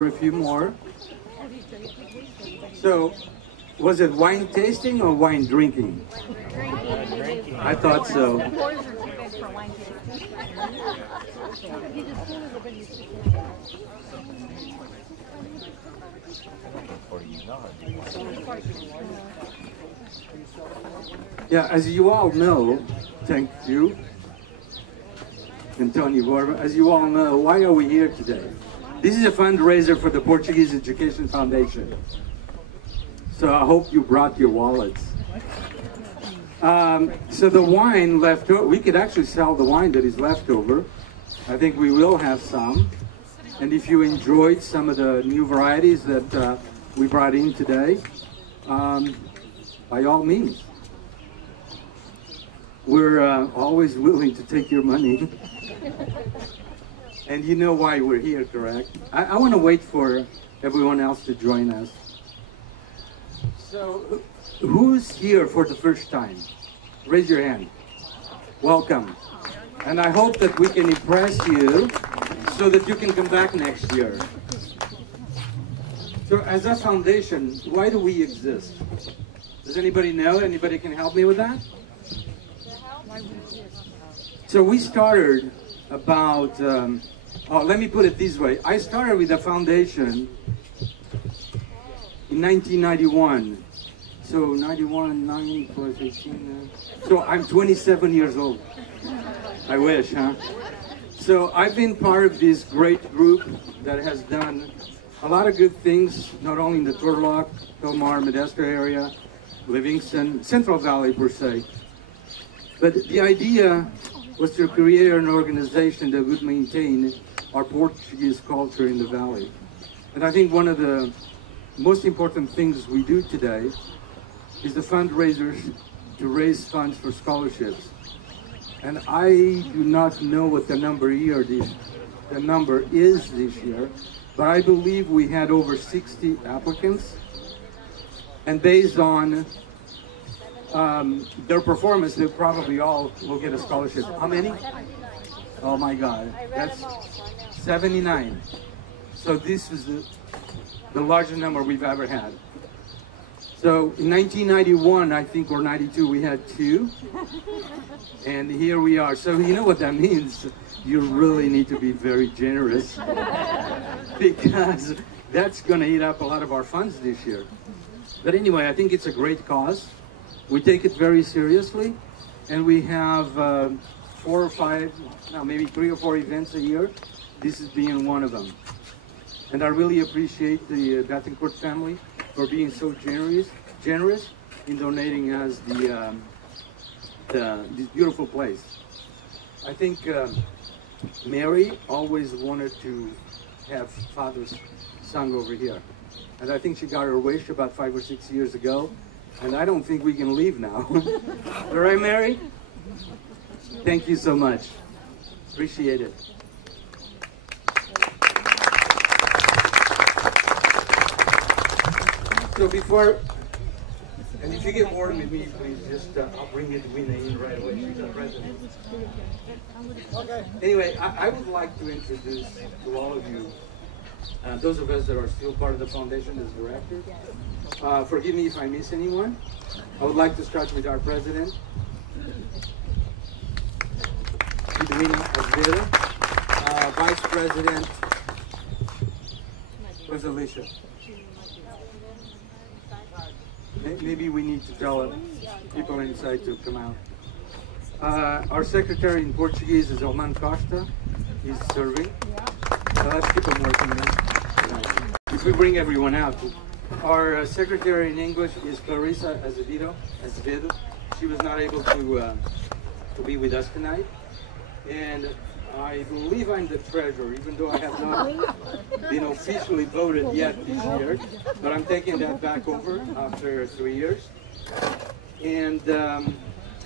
a few more. So, was it wine tasting or wine drinking? I thought so. Yeah, as you all know, thank you, Antonio Borba. As you all know, why are we here today? This is a fundraiser for the Portuguese Education Foundation. So I hope you brought your wallets. So the wine left over, we could actually sell the wine that is left over. I think we will have some. And if you enjoyed some of the new varieties that we brought in today, by all means. We're always willing to take your money. And you know why we're here, correct? I want to wait for everyone else to join us. So, who's here for the first time? Raise your hand. Welcome. And I hope that we can impress you so that you can come back next year. So, as a foundation, why do we exist? Does anybody know? Anybody can help me with that? So, we started about... let me put it this way. I started with the foundation in 1991. So 91, 9 plus 18. So I'm 27 years old. I wish, huh? So I've been part of this great group that has done a lot of good things, not only in the Turlock, Tomar, Modesto area, Livingston, Central Valley per se. But the idea was to create an organization that would maintain our Portuguese culture in the valley. And I think one of the most important things we do today is the fundraisers to raise funds for scholarships. And I do not know what the number is this year, but I believe we had over 60 applicants. And based on their performance, they probably all will get a scholarship. How many? Oh my God, that's 79. So this is the largest number we've ever had. So in 1991, I think, or 92, we had 2. And here we are. So you know what that means? You really need to be very generous because that's going to eat up a lot of our funds this year. But anyway, I think it's a great cause. We take it very seriously, and we have 4 or 5, now maybe 3 or 4 events a year. This is being one of them. And I really appreciate the Betancourt family for being so generous in donating us this beautiful place. I think Mary always wanted to have Fados sung over here. And I think she got her wish about 5 or 6 years ago. And I don't think we can leave now. All right, Mary? Thank you so much. Appreciate it. So before, and if you get bored with me, please just, I'll bring you to Wina in right away. She's our president. Okay. Anyway, I would like to introduce to all of you, those of us that are still part of the foundation as director. Forgive me if I miss anyone. I would like to start with our president, Edwina Azevedo. Vice President was Alicia. Maybe we need to tell people inside to come out. Our secretary in Portuguese is Oman Costa. He's serving. Let's keep him working now. If we bring everyone out. Our secretary in English is Clarissa Azevedo. She was not able to be with us tonight. And I believe I'm the treasurer, even though I have not been officially voted yet this year. But I'm taking that back over after 3 years. And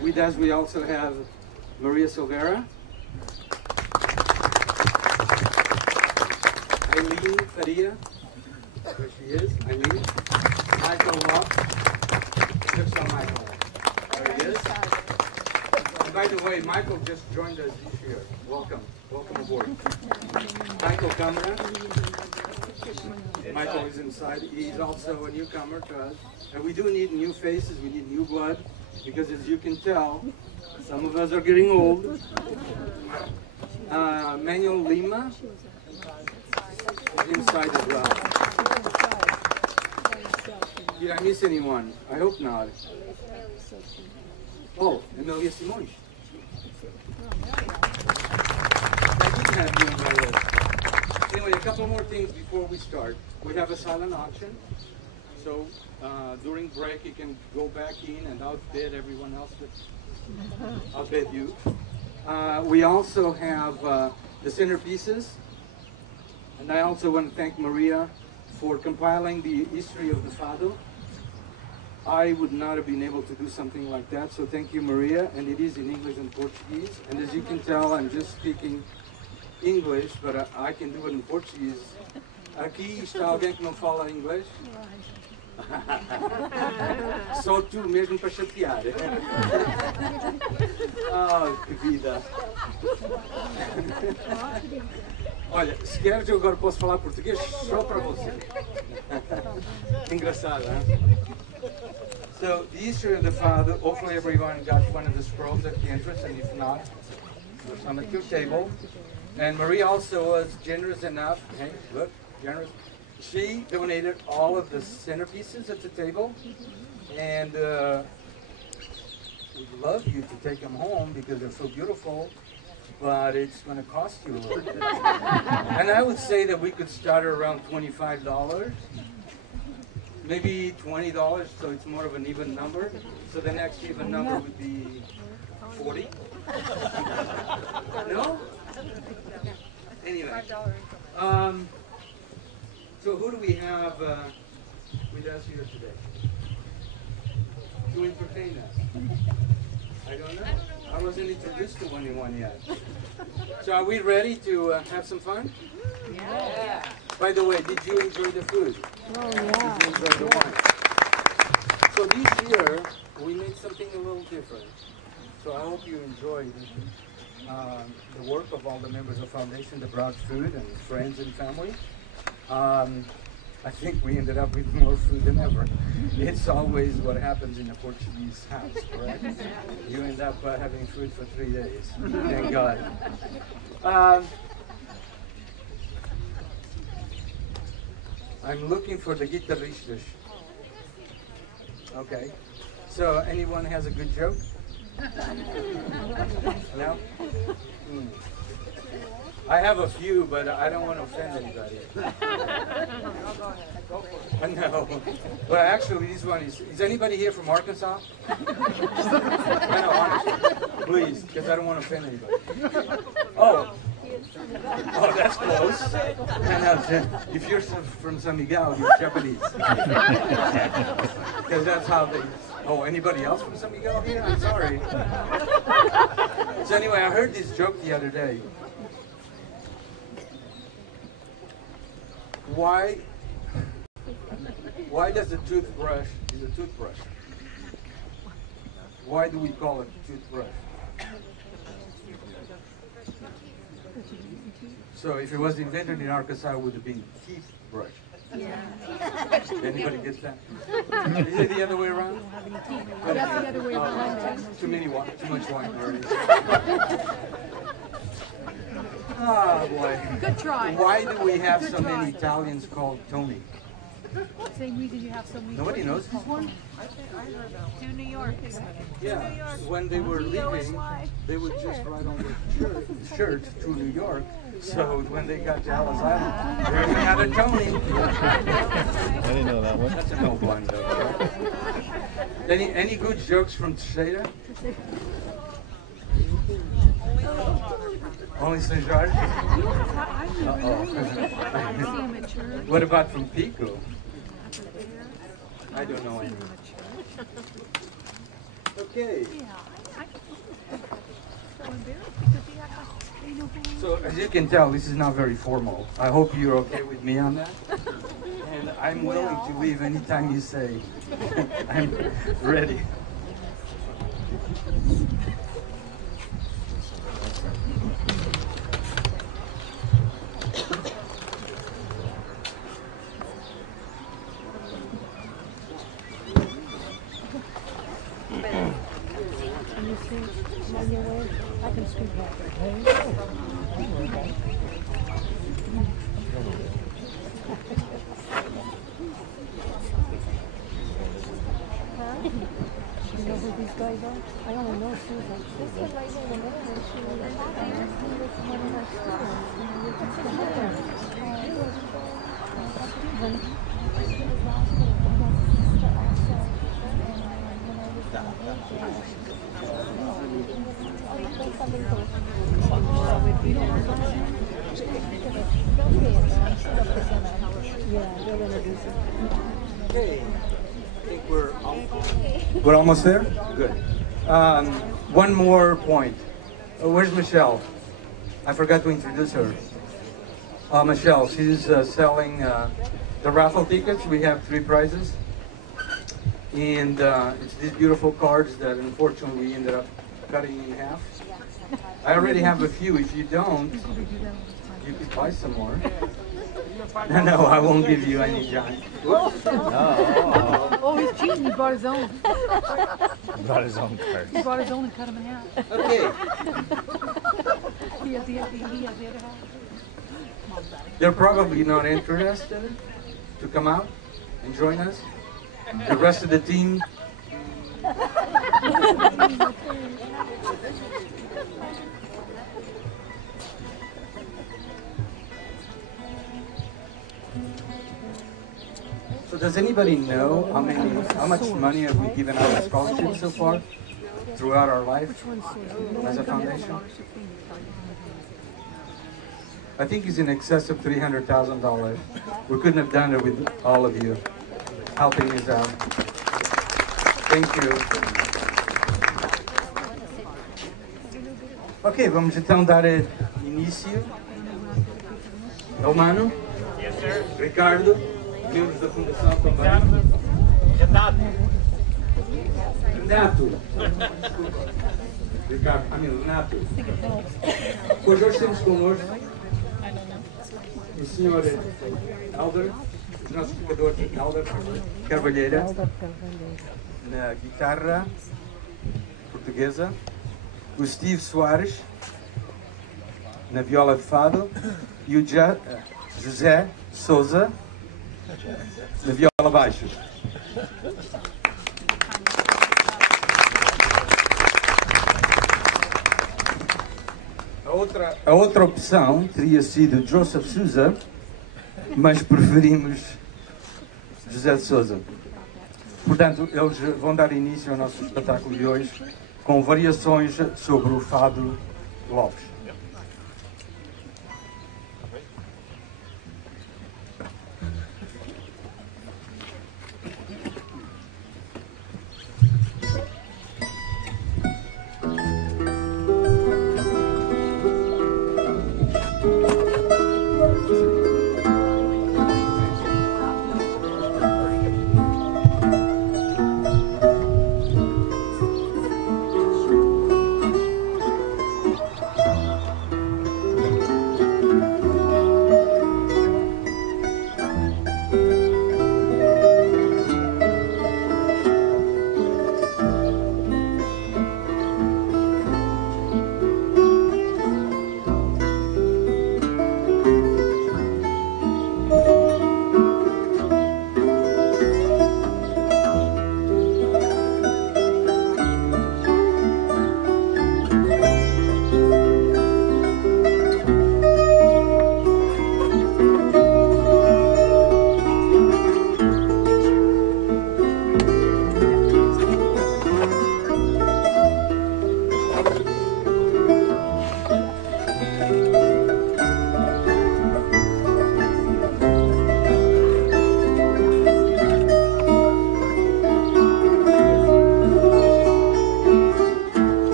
with us we also have Maria Silveira, Eileen Faria, there she is, Eileen, Michael Locke, looks on Michael, there he is. And by the way, Michael just joined us this year. Welcome aboard. Michael Camera, Michael is inside. He's also a newcomer to us. And we do need new faces, we need new blood, because as you can tell, some of us are getting old. Manuel Lima is inside as well. Did I miss anyone? I hope not. Oh, Amelia Simões. I didn't have you on my list. Anyway, a couple more things before we start. We have a silent auction. So during break, you can go back in and outbid everyone else that outbid you. We also have the centerpieces. And I also want to thank Maria for compiling the history of the Fado. I would not have been able to do something like that, so thank you, Maria. And it is in English and Portuguese. And as you can tell, I'm just speaking English, but I can do it in Portuguese. Aqui está alguém que não fala inglês? Só tu mesmo para chatear. Oh, que vida. Olha, se queres eu agora posso falar português só para você. Engraçado, hein? So, the history of the Father, hopefully everyone got one of the scrolls at the entrance, and if not, there's some at your table. And Maria also was generous enough, hey, look, generous. She donated all of the centerpieces at the table, and we'd love you to take them home because they're so beautiful, but it's going to cost you a little bit. And I would say that we could start around $25. Maybe $20, so it's more of an even number. So the next even number would be 40. No? Anyway. So who do we have with us here today? To entertain us? I don't know. I wasn't introduced to anyone yet. So are we ready to have some fun? Yeah. By the way, did you enjoy the food? Oh, yeah. Did you enjoy the wine? So this year, we made something a little different. So I hope you enjoyed the work of all the members of the foundation that brought food and friends and family. I think we ended up with more food than ever. It's always what happens in a Portuguese house, correct? You end up having food for 3 days. Thank God. I'm looking for the guitaristas. Okay. So anyone has a good joke? No? I have a few, but I don't want to offend anybody. No. Well, actually, this one is anybody here from Arkansas? I know, honestly. Please, because I don't want to offend anybody. Oh. Oh, that's close. And if you're from San Miguel, you're Japanese. Because that's how they... Oh, anybody else from San Miguel here? I'm sorry. So anyway, I heard this joke the other day. Why does a toothbrush is a toothbrush? Why do we call it a toothbrush? So if it was invented in Arkansas, it would have been teeth brush. Yeah. Anybody gets that? Is it the other way around? That's the other way around. Too much wine already. Oh boy. Good try. Why do we have so many Italians called Tony? Same reason you have so many. Nobody knows this one? To New York. Yeah. When they were leaving, they would just write on their shirt to New York. So when they got to Ellis Island, there we had a Tony. I didn't know that one. That's a no one though. Any good jokes from Teixeira? Only St. George? What about from Pico? I don't know any. Okay. So as you can tell, this is not very formal. I hope you're okay with me on that. And I'm willing to leave anytime you say I'm ready. You know who these guys are? I only know Susan. This is right here in the middle, and she was one of our Yeah, they'll introduce it. Okay. I think we're almost there? Good. One more point. Where's Michelle? I forgot to introduce her. Michelle, she's selling the raffle tickets. We have 3 prizes. And it's these beautiful cards that unfortunately we ended up cutting in half. I already have a few. If you don't, you could buy some more. No, I won't give you any, John. Oh, he's cheating. He brought his own. He brought his own card. He brought his own and cut him in half. Okay. He has the other half. They're probably not interested to come out and join us. The rest of the team. So does anybody know how much money have we given out as scholarships so far throughout our life as a foundation? I think it's in excess of $300,000. We couldn't have done it with all of you helping us out. Thank you. Ok, vamos então dar início. É o Mano? Yes, sir. Ricardo, membros da Fundação também. Renato. Renato. Ricardo, Renato. Pois hoje temos connosco o senhor Helder, o nosso tocador Helder Carvalheira, na guitarra portuguesa, o Steve Soares, na viola de fado, e o José Souza, na viola baixo. A outra opção teria sido Joseph Souza, mas preferimos José de Souza. Portanto, eles vão dar início ao nosso espetáculo de hoje com variações sobre o fado Lopes.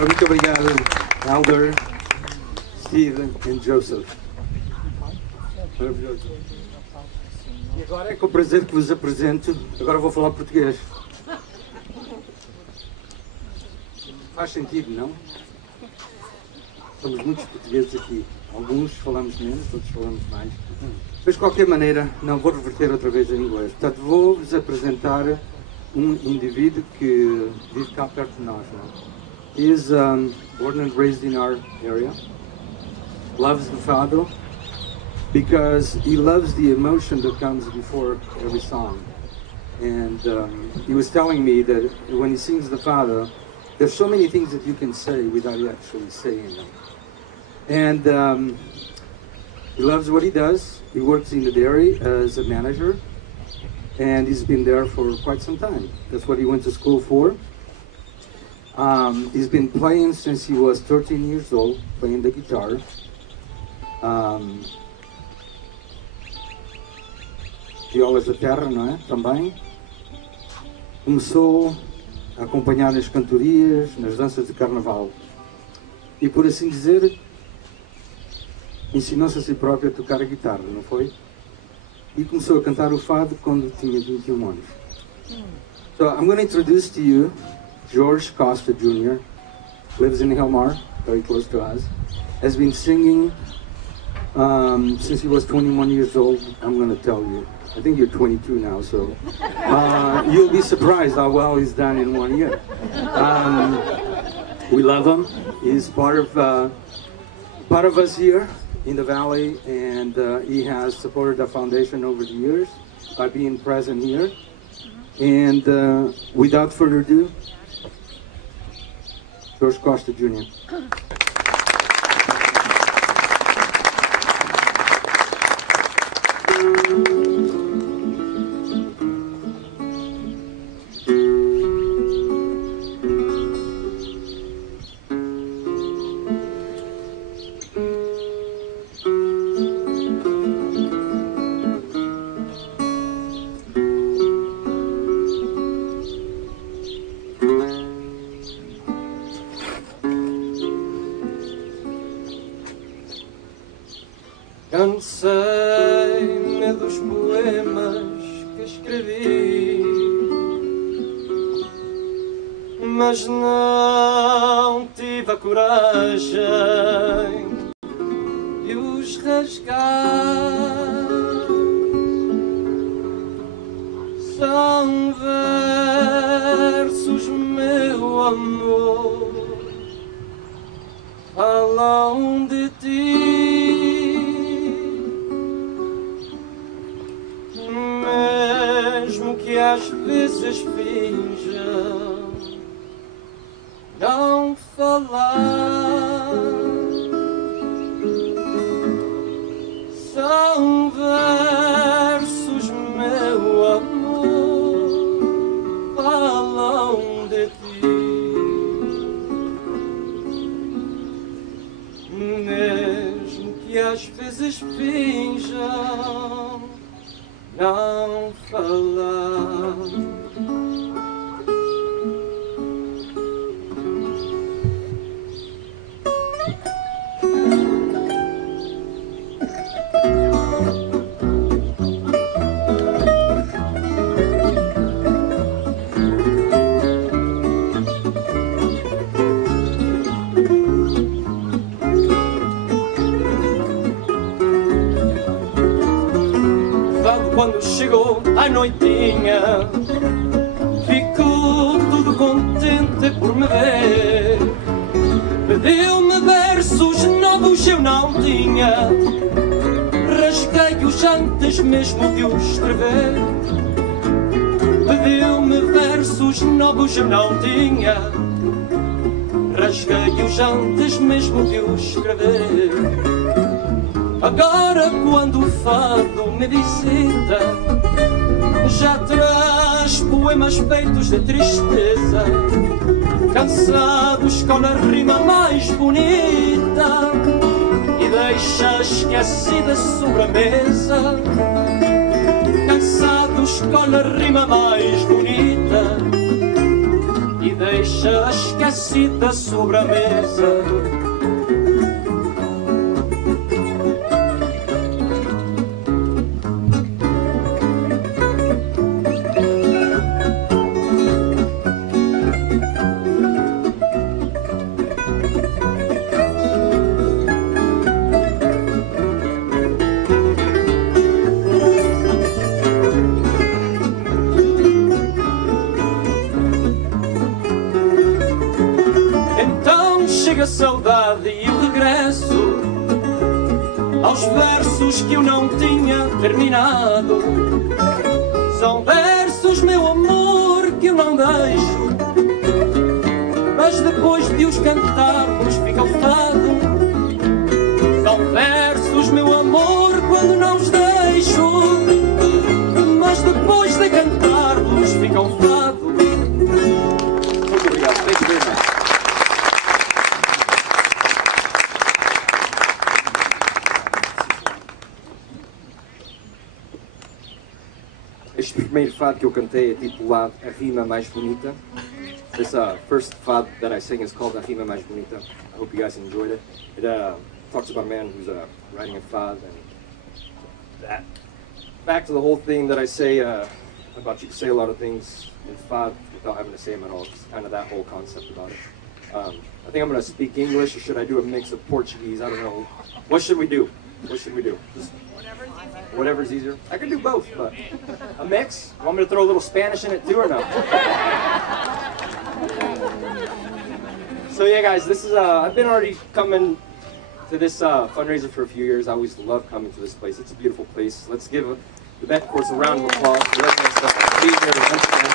Ora, muito obrigado, Elder, Steve e Joseph. Maravilhoso. E agora é com o prazer que vos apresento. Agora vou falar português. Faz sentido, não? Somos muitos portugueses aqui. Alguns falamos menos, outros falamos mais. Mas de qualquer maneira, não vou reverter outra vez em inglês. Portanto, vou-vos apresentar um indivíduo que vive cá perto de nós. He is born and raised in our area. Loves the Fado because he loves the emotion that comes before every song. And he was telling me that when he sings the Fado, there's so many things that you can say without actually saying them. And he loves what he does. He works in the dairy as a manager, and he's been there for quite some time. That's what he went to school for. He's been playing since he was 13 years old, playing the guitar. Violas da terra, não é? Também. Começou a acompanhar nas cantorias, nas danças de carnaval. E por assim dizer, ensinou-se a si próprio a tocar a guitarra, não foi? E começou a cantar o fado quando tinha 21 anos. So I'm going to introduce to you George Costa Jr., lives in Helmar, very close to us, has been singing since he was 21 years old. I'm going to tell you. I think you're 22 now, so you'll be surprised how well he's done in 1 year. We love him. He's part of us here in the valley, and he has supported the foundation over the years by being present here. And without further ado, George Costa Jr. Cansei-me dos poemas que escrevi, mas não tive a coragem de os rasgar. São versos, meu amor, falam de ti. Mesmo que às vezes finjam não falar, são versos, meu amor, falam de ti. Mesmo que às vezes finjam não falar. Quando chegou a noitinha, ficou tudo contente por me ver. Pediu-me versos novos, eu não tinha. Rasguei-os antes mesmo de os escrever. Pediu-me versos novos, eu não tinha. Rasguei-os antes mesmo de os escrever. Agora quando o fado me visita, já traz poemas feitos de tristeza. Cansado escolhe a rima mais bonita e deixa esquecida sobre a mesa. Cansado escolhe a rima mais bonita e deixa esquecida sobre a mesa. Chega a saudade e o regresso aos versos que eu não tinha terminado. São versos, meu amor, que eu não deixo, mas depois de os cantarmos fica o fado. São versos, meu amor, quando não os deixo, mas depois de cantarmos fica o fado. Muito obrigado, thank you very much. Este primeiro fado que eu cantei é titulado A Rima Mais Bonita. This first fado that I sing is called A Rima Mais Bonita. I hope you guys enjoyed it. It talks about a man who's writing a fado, and that. Back to the whole thing that I say about you can say a lot of things in fado without having to say them at all. It's kind of that whole concept about it. I think I'm going to speak English, or should I do a mix of Portuguese? I don't know. What should we do? What should we do? Just whatever's easier. I can do both, but a mix? You want me to throw a little Spanish in it too, or no? So yeah, guys, this is I've been already coming to this fundraiser for a few years. I always love coming to this place. It's a beautiful place. Let's give the band, of course, a round of applause for letting us be here once again.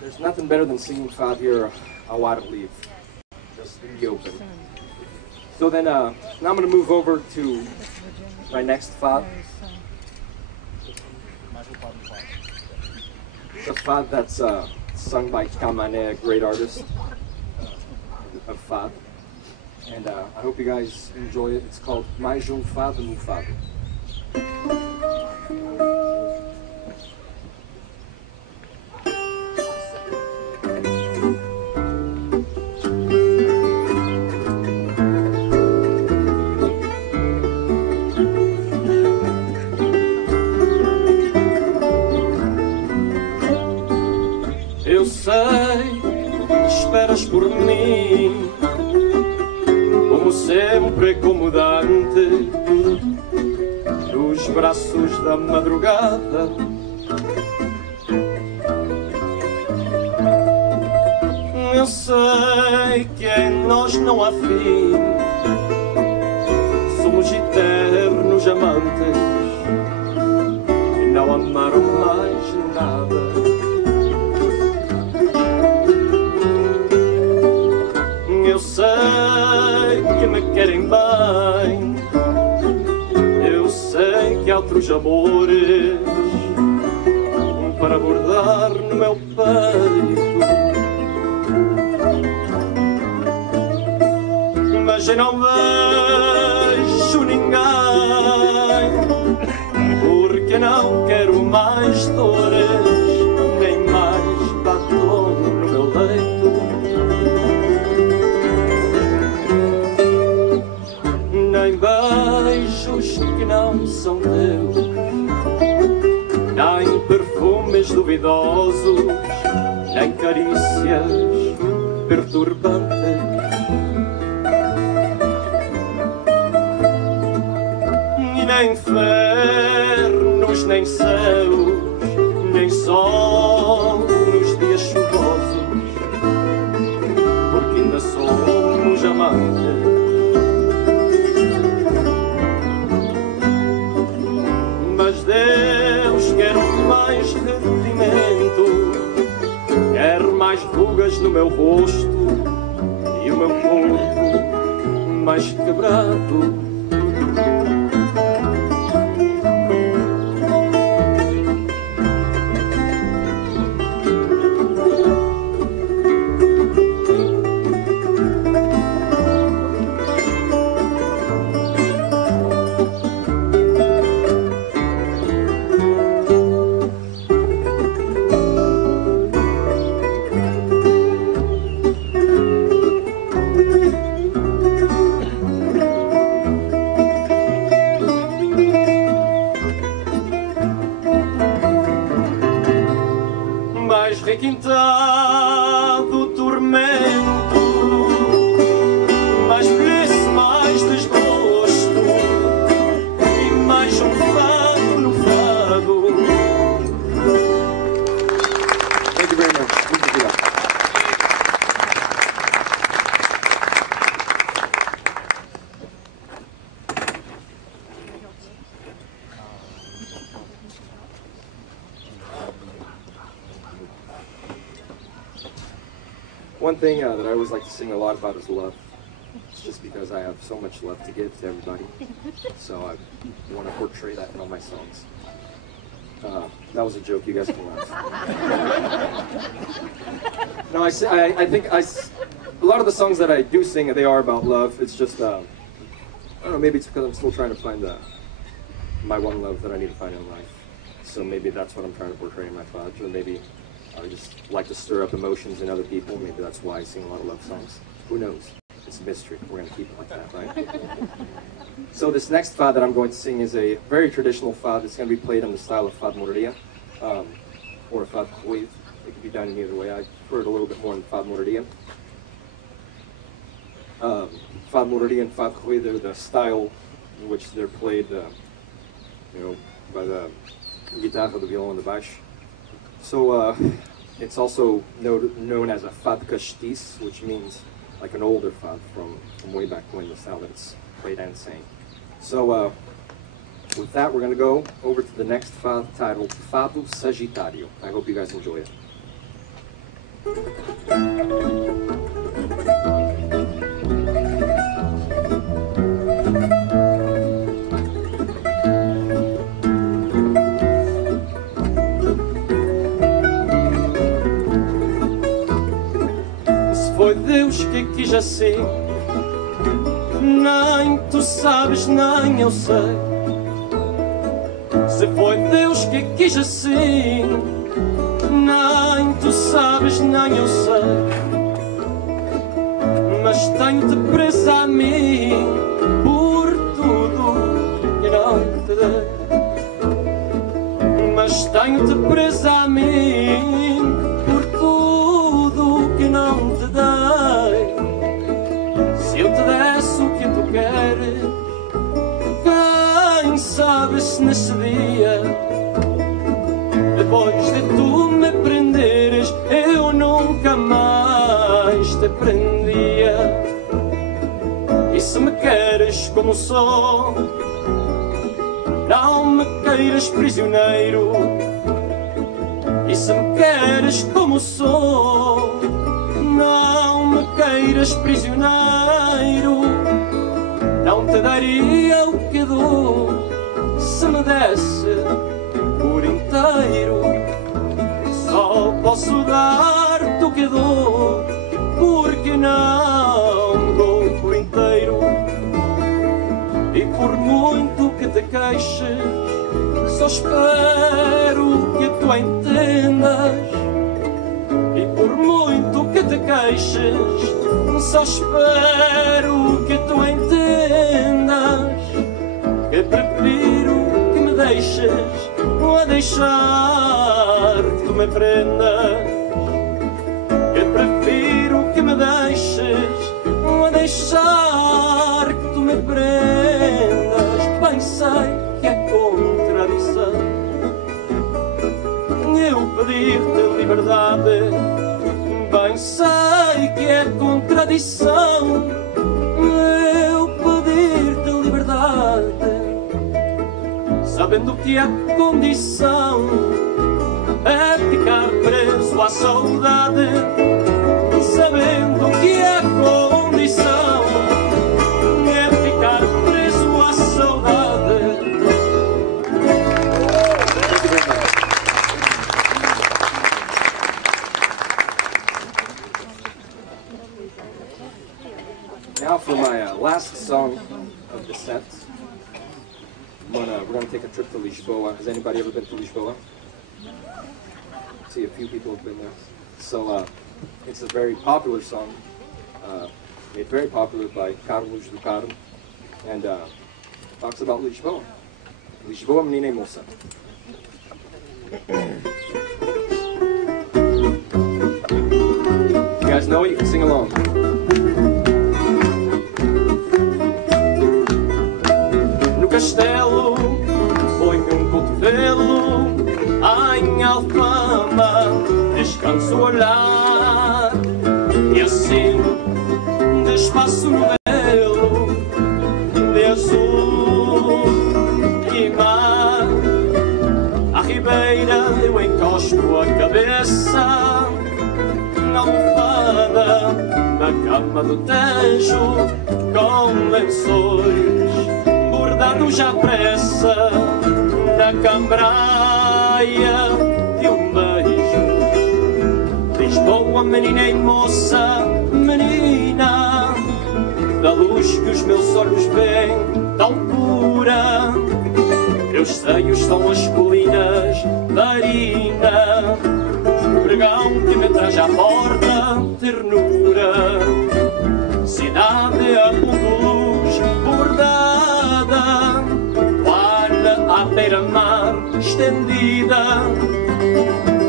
There's nothing better than singing fado here a wide leave, just in the open. So then, now I'm going to move over to my next fado. It's a fado that's sung by Kamane, a great artist of fado. And I hope you guys enjoy it. It's called Mais Fado no Fado. Eu sei que esperas por mim, como sempre acomodante, nos braços da madrugada. Eu sei que em nós não há fim, somos eternos amantes e não amaram mais nada. Eu sei que me querem bem, eu sei que há outros amores para bordar no meu peito, mas eu não vejo ninguém, porque não quero mais dores, nem mais batom no meu leito. Nem beijos que não são teus, nem perfumes duvidosos, nem carícias perturbantes, e nem infernos, nem céus, nem sol nos dias chuvosos, porque ainda somos amantes. Mas Deus quer mais rendimento, quer mais rugas no meu rosto e o meu corpo mais quebrado. fado tormento, mais velhice, mais desgosto, e mais um fado no fado. Thank you very much. Muito obrigado. One thing that I always like to sing a lot about is love. It's just because I have so much love to give to everybody. So I want to portray that in all my songs. That was a joke, you guys can laugh. No, I think a lot of the songs that I do sing, they are about love. It's just, I don't know, maybe it's because I'm still trying to find my one love that I need to find in life. So maybe that's what I'm trying to portray in my fados, or maybe I just like to stir up emotions in other people. Maybe that's why I sing a lot of love songs. Who knows? It's a mystery. We're going to keep it like that, right? So this next fado that I'm going to sing is a very traditional fado. It's going to be played in the style of fado moradia, or a fado ruido. It can be done in either way. I prefer it a little bit more in fado moradia. Fado moradia and fado ruido, they're the style in which they're played, by the guitarra, the violão, and the baixo. So it's also known as a fado castiço, which means like an older fado from way back when, the style that it's played and sang. So with that, we're going to go over to the next fado titled Fado Sagitário. I hope you guys enjoy it. Foi Deus que quis assim, nem tu sabes, nem eu sei. Se foi Deus que quis assim, nem tu sabes, nem eu sei. Mas tenho-te presa a mim por tudo que não te dei. Mas tenho-te presa a mim por tudo que não te dei. Se eu te desse o que tu queres, quem sabe se nesse dia, depois de tu me prenderes, eu nunca mais te prendia. E se me queres como sou, não me queiras prisioneiro. E se me queres como sou, não me queiras prisioneiro. Não te daria o que dou se me desse por inteiro. Só posso dar-te o que dou, porque não dou por inteiro. E por muito que te queixes, só espero que tu entendas. E por muito que te queixes, só espero que tu entendas. Que prefiro que me deixes a deixar que tu me prendas. Que prefiro que me deixes a deixar que tu me prendas. Bem sei que é contradição eu pedir-te liberdade. Bem sei que é contradição eu pedir-te liberdade, sabendo que a condição é ficar preso à saudade. Sabendo que a condição é ficar preso à saudade. Now for my last song of the set, we're gonna take a trip to Lisboa. Has anybody ever been to Lisboa? I see a few people have been there. So it's a very popular song, made very popular by Carlos do Carmo, and talks about Lisboa. Lisboa, menina e moça. guys know it, you can sing along. No castelo ponho cotovelo em alfama, descanso o olhar e assim despaço no velo de azul e mar. À ribeira eu encosto a cabeça na almofada da cama do Tejo, com lençóis bordados à pressa na cambraia de um beijo. Lisboa, menina e moça, menina, da luz que os meus olhos veem tão pura. Meus seios são as colinas da Arina, pregão que me traz à porta ternura. Cidade a ponto luz bordada, toalha à beira-mar estendida.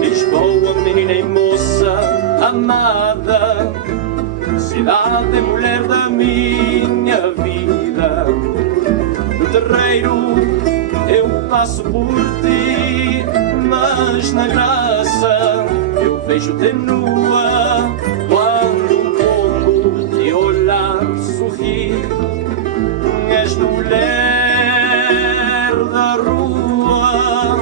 Lisboa, menina e moça amada, cidade mulher da minha vida. No terreiro eu passo por ti, mas na graça eu vejo-te nua. Quando um pombo te olhar sorrir, és mulher da rua.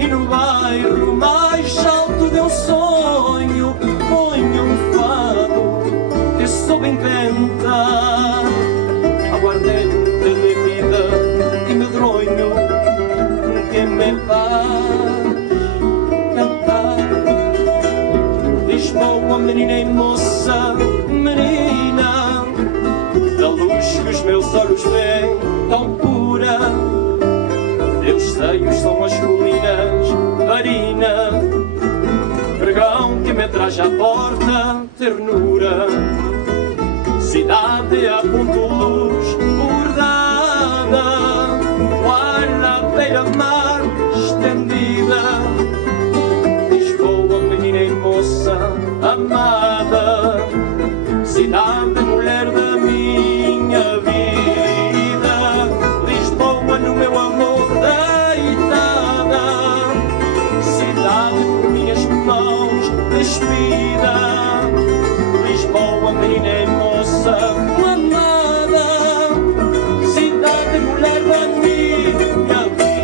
E no bairro mais alto de um sonho ponho um fado que soube inventar, aguardente de vida e medronho que me faz cantar. Lisboa, menina e moça, menina, da luz que os meus olhos veem tão pura. Meus seios são as colinas da Arina, pregão que me traz à porta ternura. Cidade a ponto luz bordada, toalha à beira-mar estendida. Lisboa, menina e moça amada, cidade mulher da minha vida. Lisboa no meu amor deitada, cidade por minhas mãos despida. Lisboa, menina e moça amada, cidade mulher da minha vida.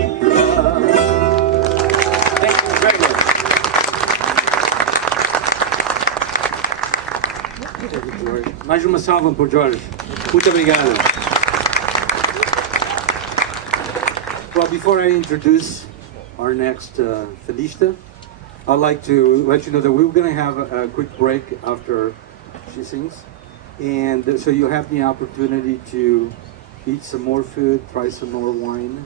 Thank you very much. George. Mais uma salva por Jorge. Muito obrigado. Well, before I introduce our next fadista, I'd like to let you know that we're going to have a quick break after she sings. And so you have the opportunity to eat some more food, try some more wine.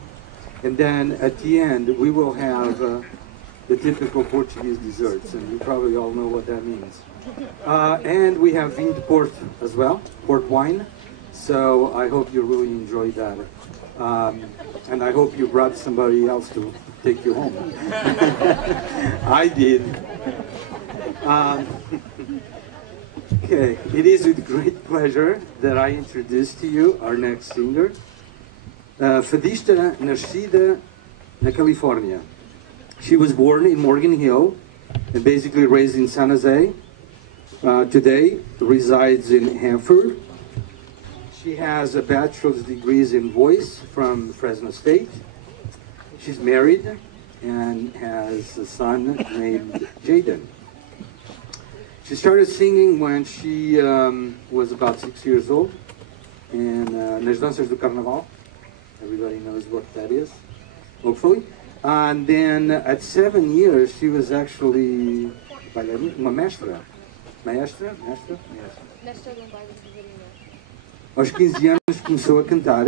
And then at the end, we will have the typical Portuguese desserts. And you probably all know what that means. And we have vinho de Porto as well, port wine. So I hope you really enjoyed that. And I hope you brought somebody else to take you home. I did. Okay, it is with great pleasure that I introduce to you our next singer. Fadista nascida na Califórnia. She was born in Morgan Hill and basically raised in San Jose. Today resides in Hanford. She has a bachelor's degree in voice from Fresno State. She's married and has a son named Jaden. She started singing when she was about 6 years old, and nas danças do Carnaval. Everybody knows what that is, hopefully. And then at 7 years, she was actually uma mestra. Maestra? Aos 15 anos começou a cantar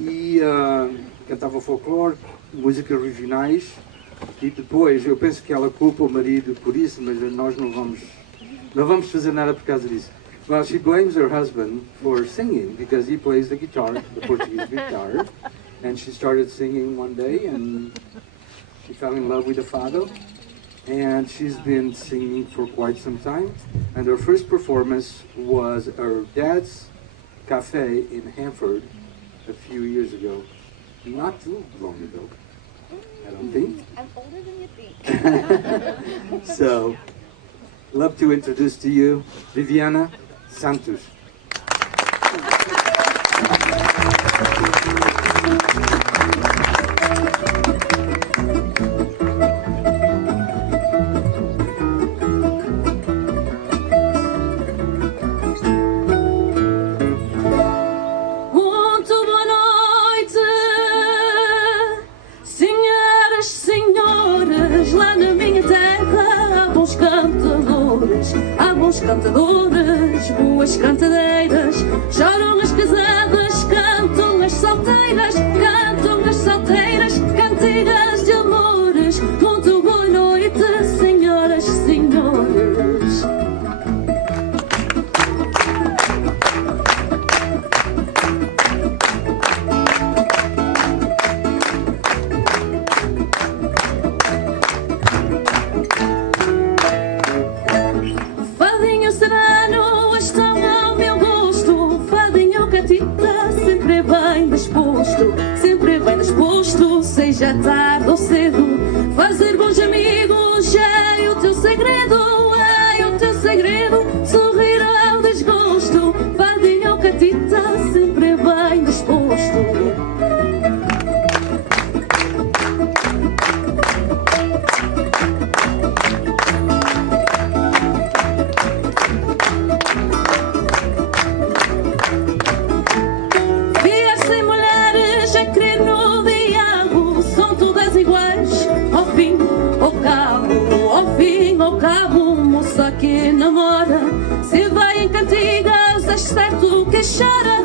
e cantava folclore, músicas regionais, e depois eu penso que ela culpa o marido por isso, mas nós não vamos fazer nada por causa disso. Well, she blames her husband for singing because he plays the guitar, the Portuguese guitar, and she started singing one day and she fell in love with the Fado, and she's been singing for quite some time. And her first performance was her dad's cafe in Hanford a few years ago. Not too long ago, I don't think. I'm older than you think. So, love to introduce to you Viviana Santos. Muito boa noite, senhoras, senhores, lá na minha terra há bons cantadores, boas cantadeiras, choram as casadas, cantam as solteiras, cantigas de amores. Muito boa noite, senhoras, senhores. Fadinho sereno estão ao meu gosto, fadinho catita sempre bem disposto, seja tarde ou cedo, fazer bons amigos é o teu segredo, sorrir ao desgosto, fadinho catita sempre bem disposto. Ao cabo, moça que namora, se vai em cantigas, é certo que chora,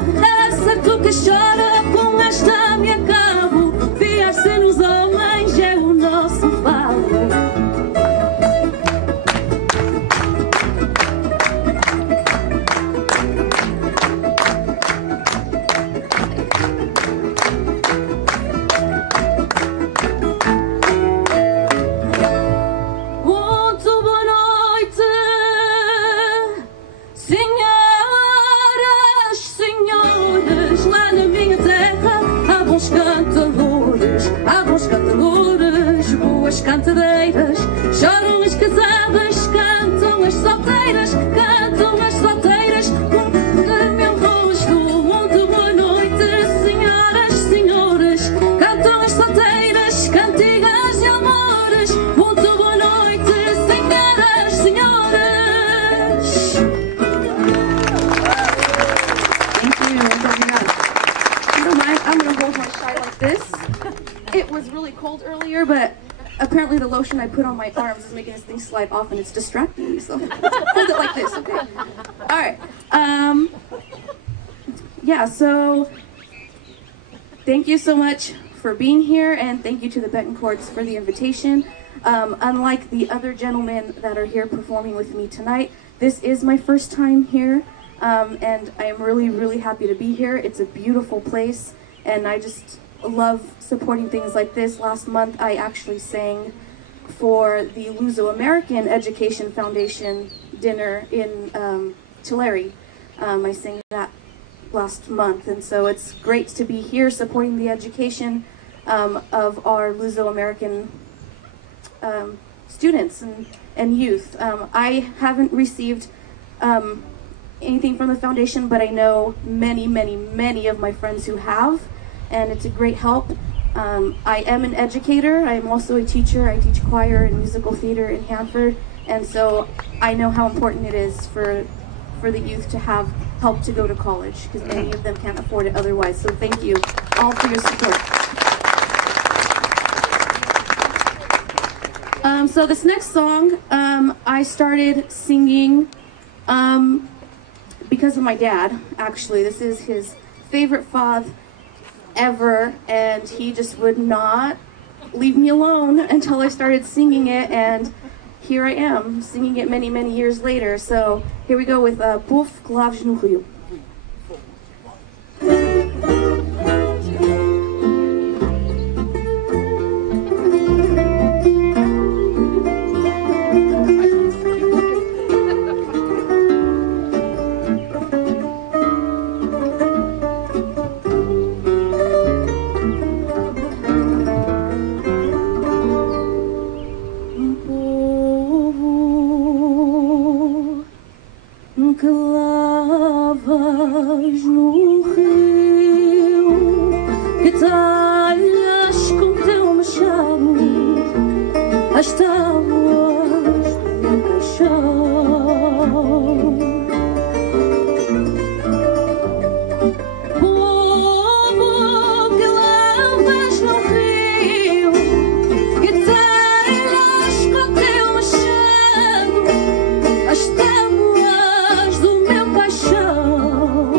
com esta me acabo, fiar-se nos homens é o nosso fado. Boas cantadeiras, choram as casadas, cantam as solteiras, com meu rosto. Muito boa noite, senhoras, senhores, cantam as solteiras, cantigas de amores. Muito boa noite, senhoras, senhores. Thank you, muito obrigada. If you don't mind, I'm going to hold my shy like this. It was really cold earlier, but apparently the lotion I put on my arms is making this thing slide off and it's distracting me, so hold it like this, okay? Alright, yeah, so thank you so much for being here, and thank you to the Betancourts for the invitation. Unlike the other gentlemen that are here performing with me tonight, this is my first time here, and I am really, really happy to be here. It's a beautiful place, and I just love supporting things like this. Last month I actually sang for the Luso-American Education Foundation dinner in Tulare. I sang that last month, and so it's great to be here supporting the education of our Luso-American students and youth. I haven't received anything from the foundation, but I know many of my friends who have, and it's a great help. I am an educator. I am also a teacher. I teach choir and musical theater in Hanford, and so I know how important it is for the youth to have help to go to college, because many of them can't afford it otherwise. So thank you all for your support. So this next song I started singing because of my dad, actually. This is his favorite fad ever, and he just would not leave me alone until I started singing it, and here I am, singing it many years later. So here we go with Pouf Claves no Rio. que lavas no rio, que talhas com teu machado as tábuas do meu caixão. Povo que lavas no rio, que talhas com teu machado as tábuas do meu caixão.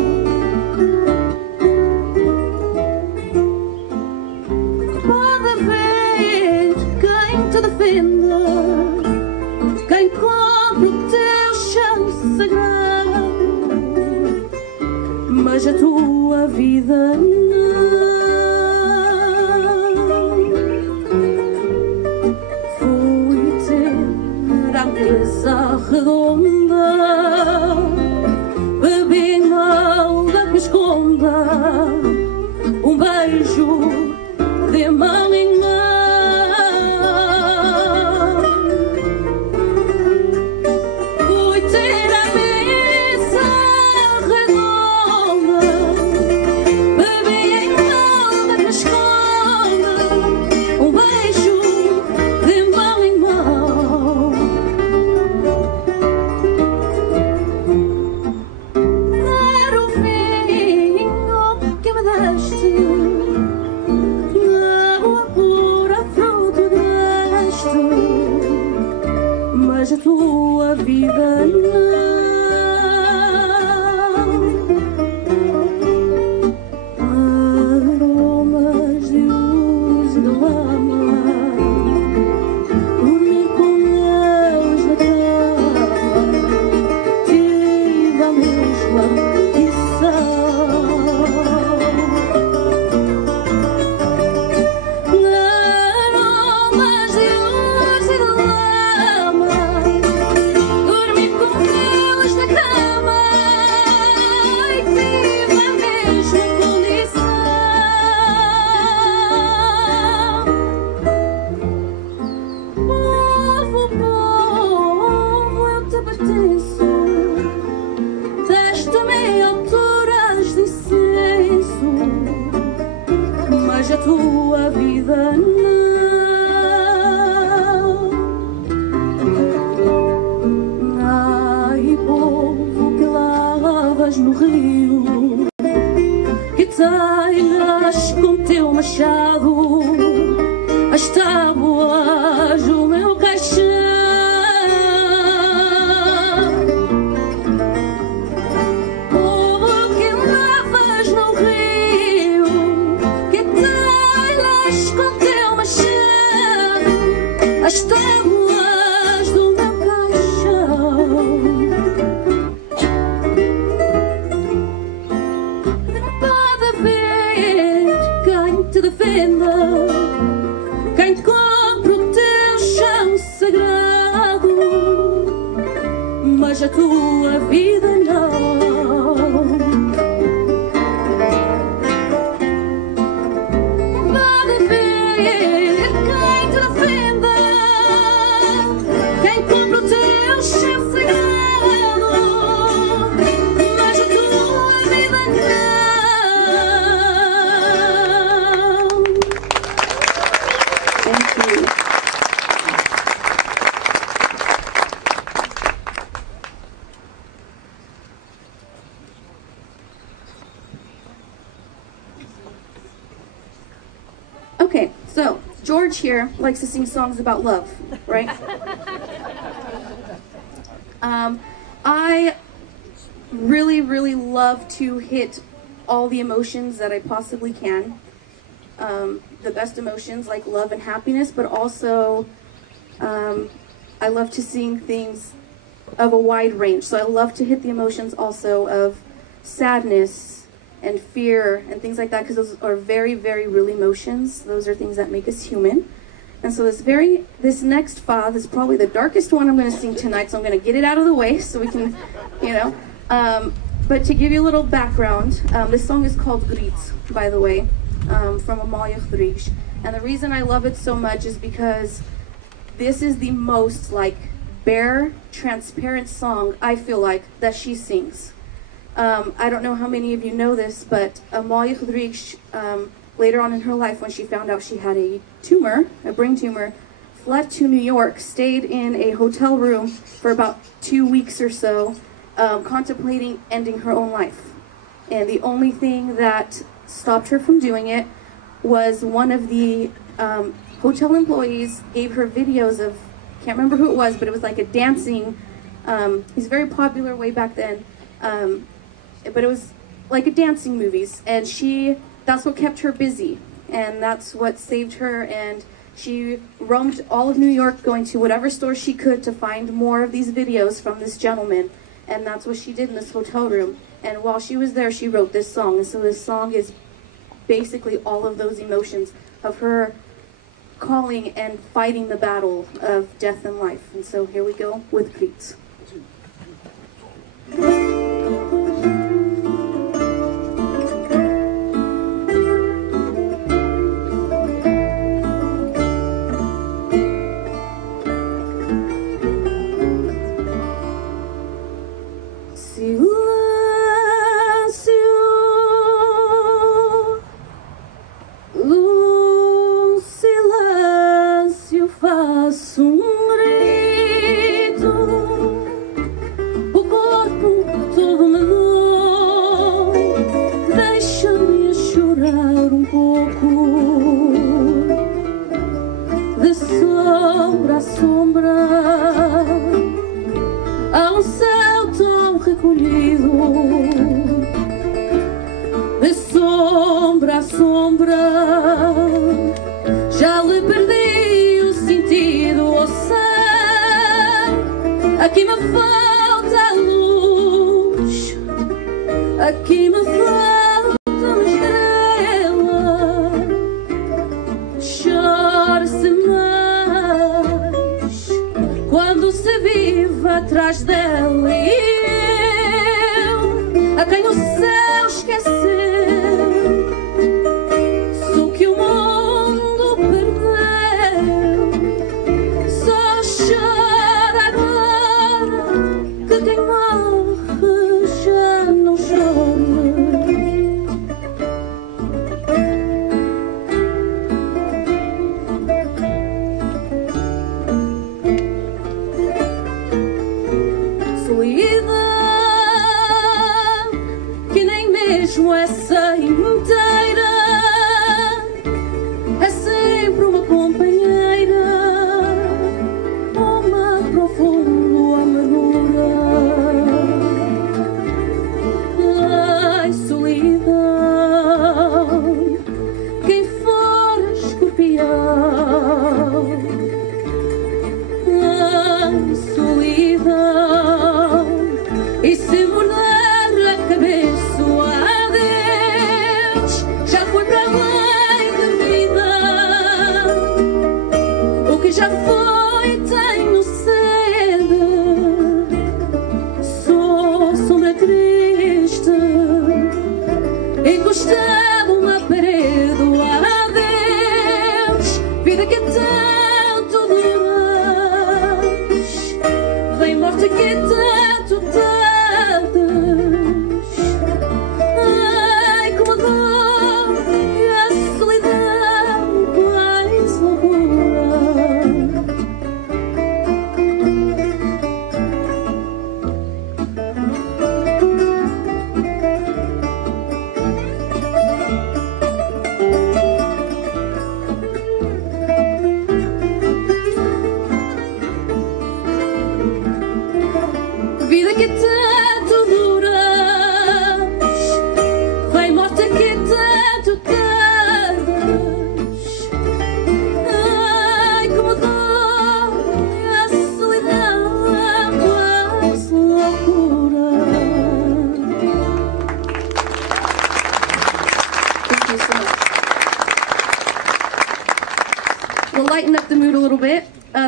Pode haver quem te defenda, quem compre o teu chão sagrado, mas a tua vida não. Fui ter a mesa redonda, bebi mal da que me esconda um beijo de mão em mão. Fui ter a mesa redonda, bebi em mão da que me esconda um beijo de mão em mão. Era o vinho que me deste, água pura, fruto deste, mas a tua vida não. Aromas de luz e de lama, dormir com eles na cama, tive a mesma lição. Aromas de luz e de lama, dormir com eles na cama, e tive a mesma condição. Povo, povo, eu te pertenço, deste-me alturas de incenso, mas a tua vida não. Ai, povo que lavas no rio, que talhas com teu machado as tábuas do meu caixão. Povo que lavas no rio, que talhas com teu machado as tábuas do meu caixão. Pode haver quem te defenda, quem compre o teu chão sagrado, mas a tua vida não. Pode haver quem te defenda, quem compre o teu chão sagrado, mas a tua vida não. Thank you. Okay, so George here likes to sing songs about love, right? I really love to hit all the emotions that I possibly can. The best emotions like love and happiness, but also I love to sing things of a wide range. So I love to hit the emotions also of sadness and fear and things like that, because those are very real emotions. Those are things that make us human. And so this next fad is probably the darkest one I'm going to sing tonight, so I'm going to get it out of the way so we can, you know. But to give you a little background, this song is called Grits, by the way, from Amália Rodrigues. And the reason I love it so much is because this is the most like bare, transparent song, I feel like, that she sings. I don't know how many of you know this, but Amalia Rodrigues, later on in her life, when she found out she had a tumor, a brain tumor, fled to New York, stayed in a hotel room for about 2 weeks or so, contemplating ending her own life. And the only thing that stopped her from doing it was one of the hotel employees gave her videos of, can't remember who it was, but it was like a dancing, he's very popular way back then, but it was like a dancing movies, and that's what kept her busy, and that's what saved her, and she roamed all of New York, going to whatever store she could to find more of these videos from this gentleman, and that's what she did in this hotel room. And while she was there, she wrote this song, and so this song is basically all of those emotions of her calling and fighting the battle of death and life. And so here we go with Griets.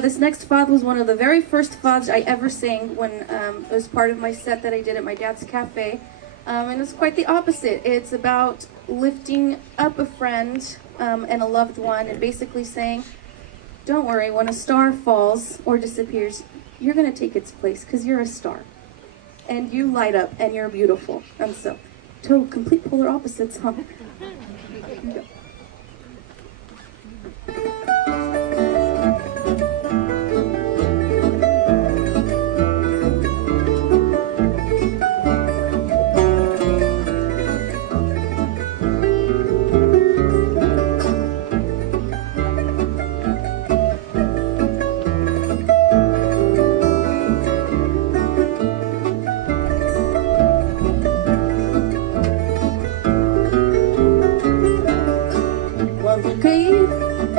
This next fad was one of the very first fads I ever sang when it was part of my set that I did at my dad's cafe. And it's quite the opposite. It's about lifting up a friend and a loved one and basically saying, don't worry, when a star falls or disappears, you're going to take its place because you're a star. And you light up and you're beautiful. And so, total complete polar opposites, huh? Here you go.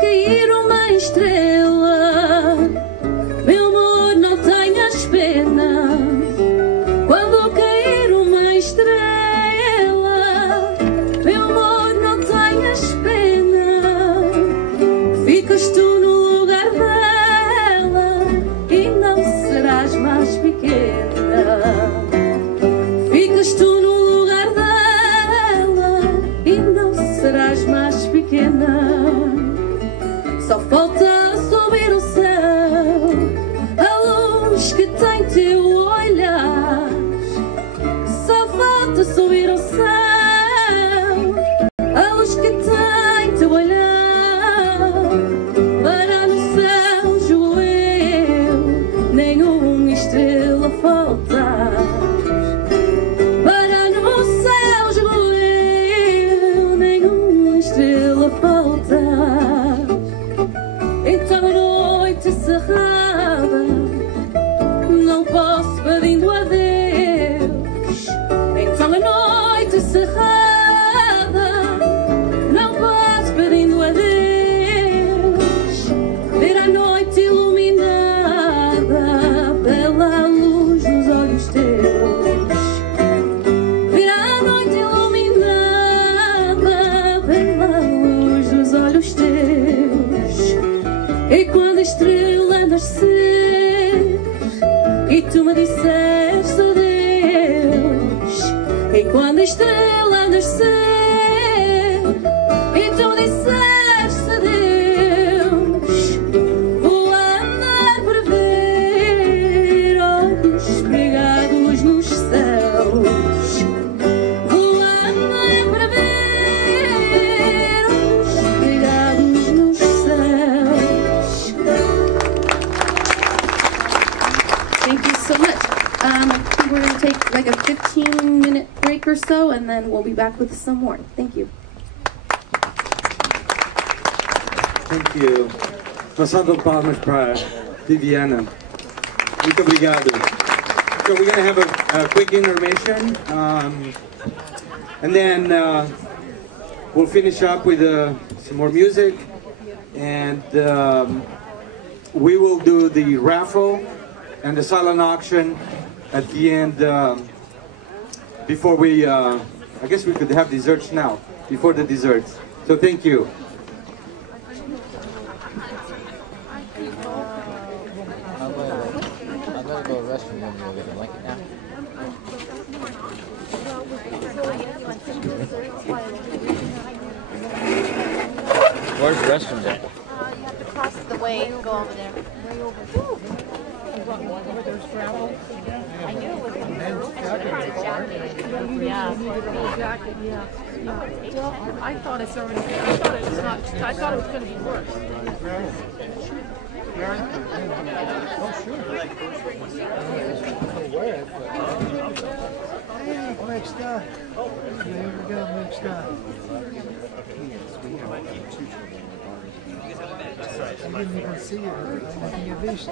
Cair uma estrela, meu amor, não tenhas pena. Quando cair uma estrela, meu amor, não tenhas pena. Ficas tu no lugar dela e não serás mais pequena. Ficas tu no lugar dela e não serás mais pequena. Só falta subir o céu, a luz que tem teu olhar. Só falta subir o céu, a luz que tem teu olhar. Para no céu, julgo eu, nenhuma estrela faltar. Para no céu, julgo eu, nenhuma estrela faltar. Então a noite cerrada, não posso pedindo adeus. Então a noite cerrada, não posso pedindo adeus. Ver a noite iluminada pela luz dos olhos teus. Ver a noite iluminada pela luz dos olhos teus. E quando a estrela nascer e tu me disseste adeus. E quando a estrela nascer e tu me disseste adeus, vou andar para ver olhos pregados nos céus. Vou andar para ver olhos pregados nos céus. Thank you so much. I think we're going to take like a 15-minute break or so, and then we'll be back with some more. Thank you. Thank you. Uma salva de palmas para Viviana. Muito obrigado. So we're going to have a quick intermission, and then we'll finish up with some more music, and we will do the raffle and the silent auction at the end. Before we, I guess we could have desserts now, before the desserts. So thank you. I'll gotta go to the restroom and we'll get the blanket now. Where's the restroom at? You have to cross the way and go over there. I knew it was going to be Yeah, jacket, yeah. Well, I thought it's already, I thought it was not, I thought it was going to be worse. Mixed up. There we go, mixed up. I didn't even see it. I think at least.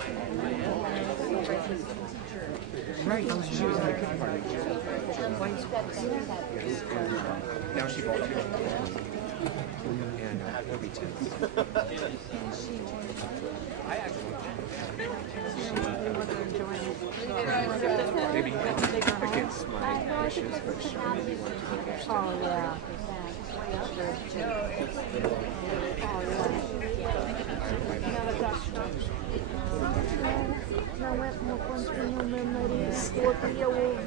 Right, she was in the cookie party. Now she volunteered. And we'll be 10. Maybe against my wishes, but she really wanted to go. Oh, yeah. Não é como quando tinha o meu nariz, o outro ia ouvir.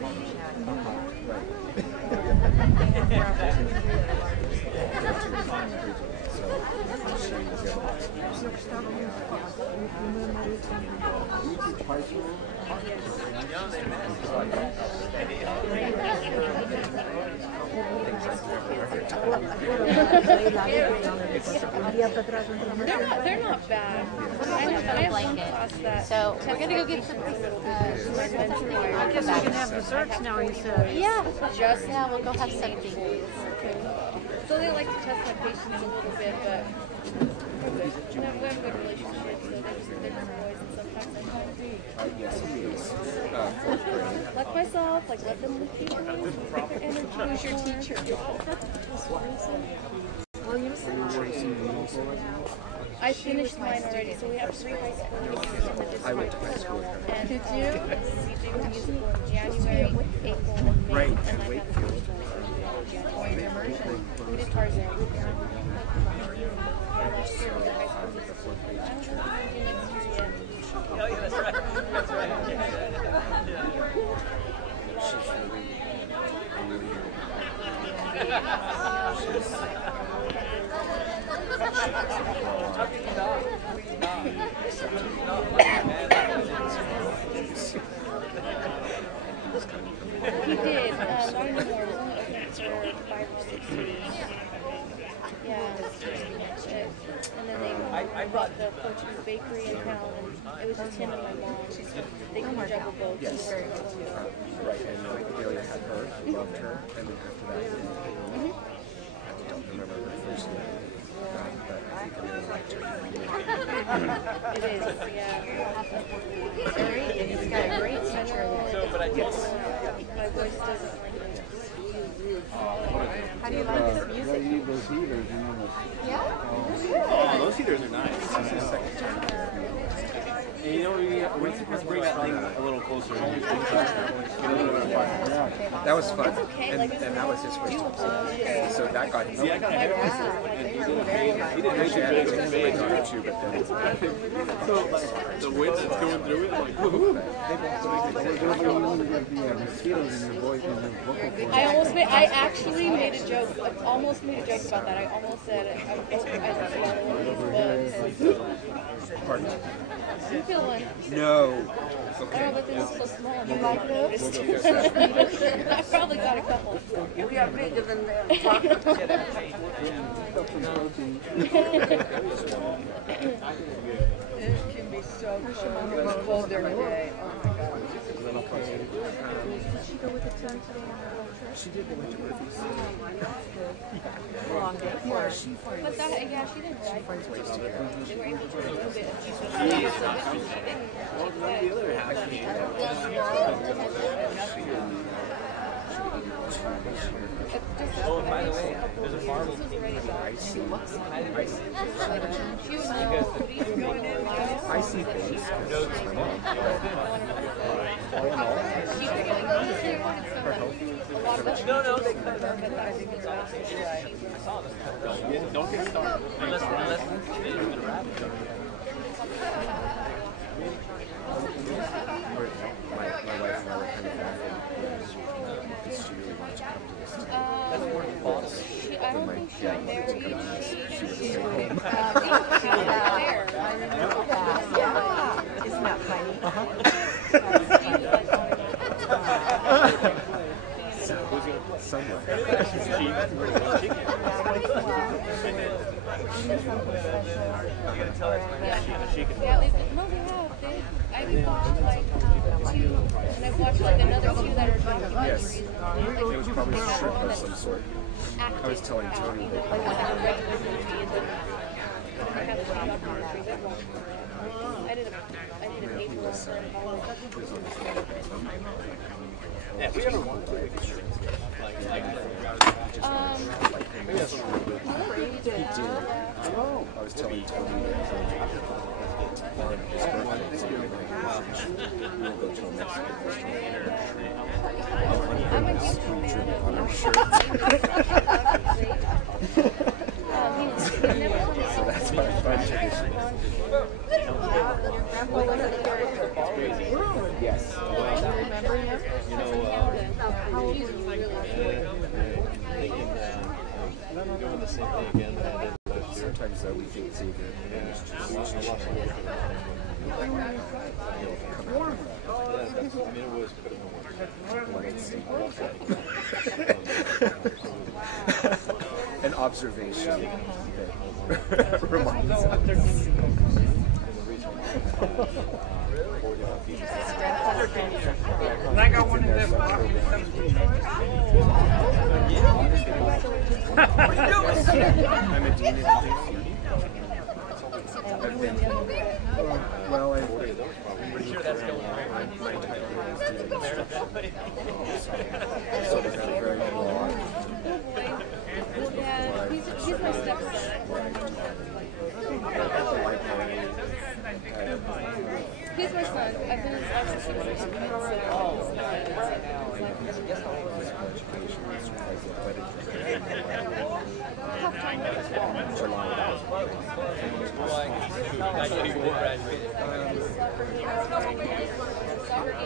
They're not bad. I have one class that. So we're gonna go get some. I guess we can have desserts now, you said. Yeah, Just yeah, we'll go have something. So they like to test my patience a little bit, but we're good. We have a good relationship, so they're just boys, and sometimes I like myself, like let them lift people, their energy. Who's your teacher? I finished mine already, so we have 3 high school years in the district. I went to high school with her. And did you? We do musical in January, April, and May. Right, And in I Wakefield. we did Tarzan. Last year was a high school musical. I don't know what we're doing next year yet. Oh, yeah, that's right. That's right. He did. Not anymore. It was only open for 5 or 6 years. Yeah. And then they brought the Portuguese bakery in town, and it was just him and my mom. They couldn't juggle both. Yes. Right, and Delia had her, loved her, and then after that, I don't remember her first name, but I think I really liked her. It is, yeah. He's got a great teacher there. But I told her. My voice doesn't like it. How do you like his music? Those heaters, you know, Oh, those heaters are nice. This is second time. And you know, let's bring that thing a little closer. Get a little bit of fun. That was fun, and that was his first time. So that got him. See, I got a haircut, and he did a fade. He did a fade on too, but then the wind that's going through it, like, woohoo. I actually made a joke. I almost made a joke about that. I almost said I hope I swallow these bugs. You feel one? No. I don't know, but this is so small. You like those? I probably got a couple. We are bigger than them. It can be so cold. It was cold there today. Oh my God. She did go into her fees. Long day for her. But that, yeah, she didn't die. They were able to remove it. She was Oh, and by the way, there's a marble. I see. She was going in. I see things. No, they cut it out. I think it's awesome. I saw this. Don't get started. Unless they're going to wrap it. My wife and I were kind of laughing because she really wanted to come to this time. That's more than boss. I don't think she was there. She was stay home. She was there. Yeah. Isn't that funny? Somewhere. No, they have. I bought like 2, and I've watched like another 2 that are documentaries. Yes. It was probably a shrimp of some sort. I was telling Tony that I did a paper for it. Yeah, if we ever want to, we could shrink it. I was telling Tony that on his birthday, we'll go to a Mexican restaurant. I'm a huge fan On our shirt. So that's my fun tradition. Yes. Remember him? You know, thinking doing the same thing again that I did last year. sometimes we think Xavier is just an observation that reminds us. Like I wanted that I'm a dean in I've been, well, I'm pretty sure that's going on. My entire career is dean so they're kind of very broad. Yeah, he's my stepson. He's my son. I've been his assistant for 2 minutes.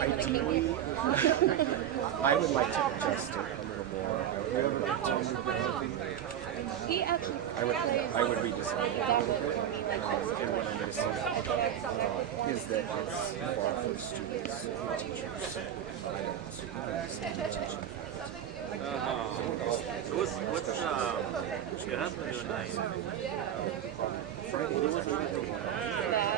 Ideally, I would like to adjust it a little more. I would like to He actually I would redesign it a little bit. And what I'm missing is that it's far for students and teachers. I don't supervise and teaching. So what's your husband doing tonight? Friday.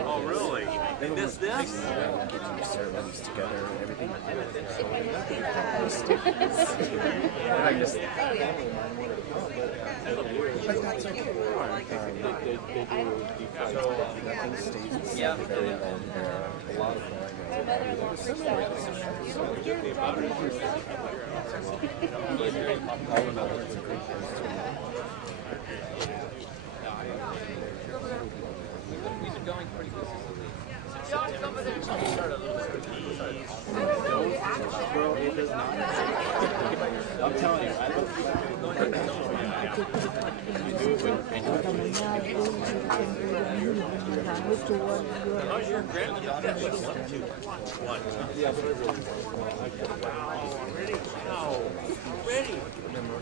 Oh, really? They missed this? Get your ceremonies together and everything. And I just... But that's okay. Nothing stays the same. A lot of We've been going pretty consistently. Bro, it does not. I'm telling you, I love How's your granddaughter? One. Wow, already? Wow. Ready?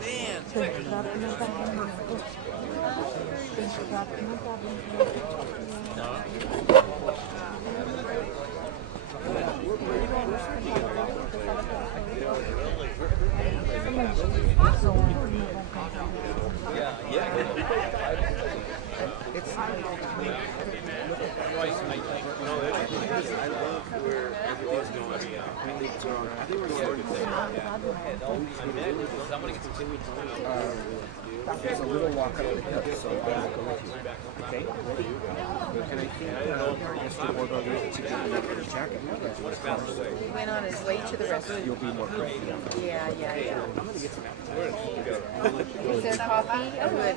Man, I love where everything's going. I think we're going to Somebody gets there's a little walk up the hill, so I'll go with you. Okay? Ready? And I think Mr. Borgo needs to get a jacket. He went on his way to the restroom. You'll be more comfy. Yeah. Is there coffee? Oh, good.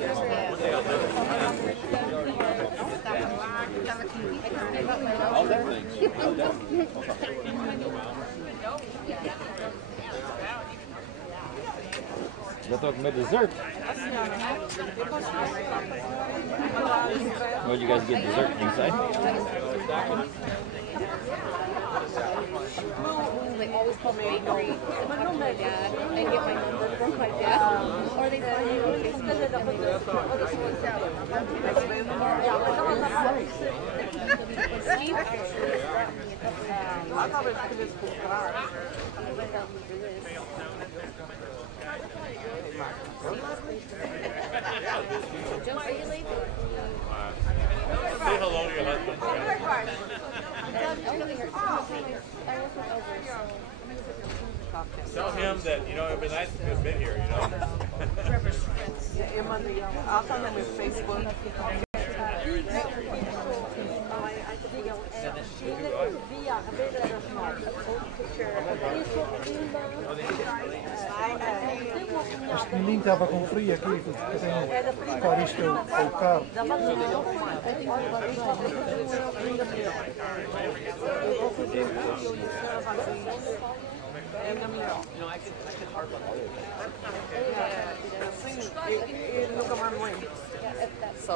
I'll definitely. We're talking about dessert. What, you guys get dessert inside? They always call me bakery. I call my dad and get my number from my dad. Or they call you Say hello to your husband. Tell him that, it would be nice if he had been here, I'll send them his Facebook. Ninguém estava com frio aqui, porque tem para isto o carro. I could harp on it. Nunca mais me lembro. So.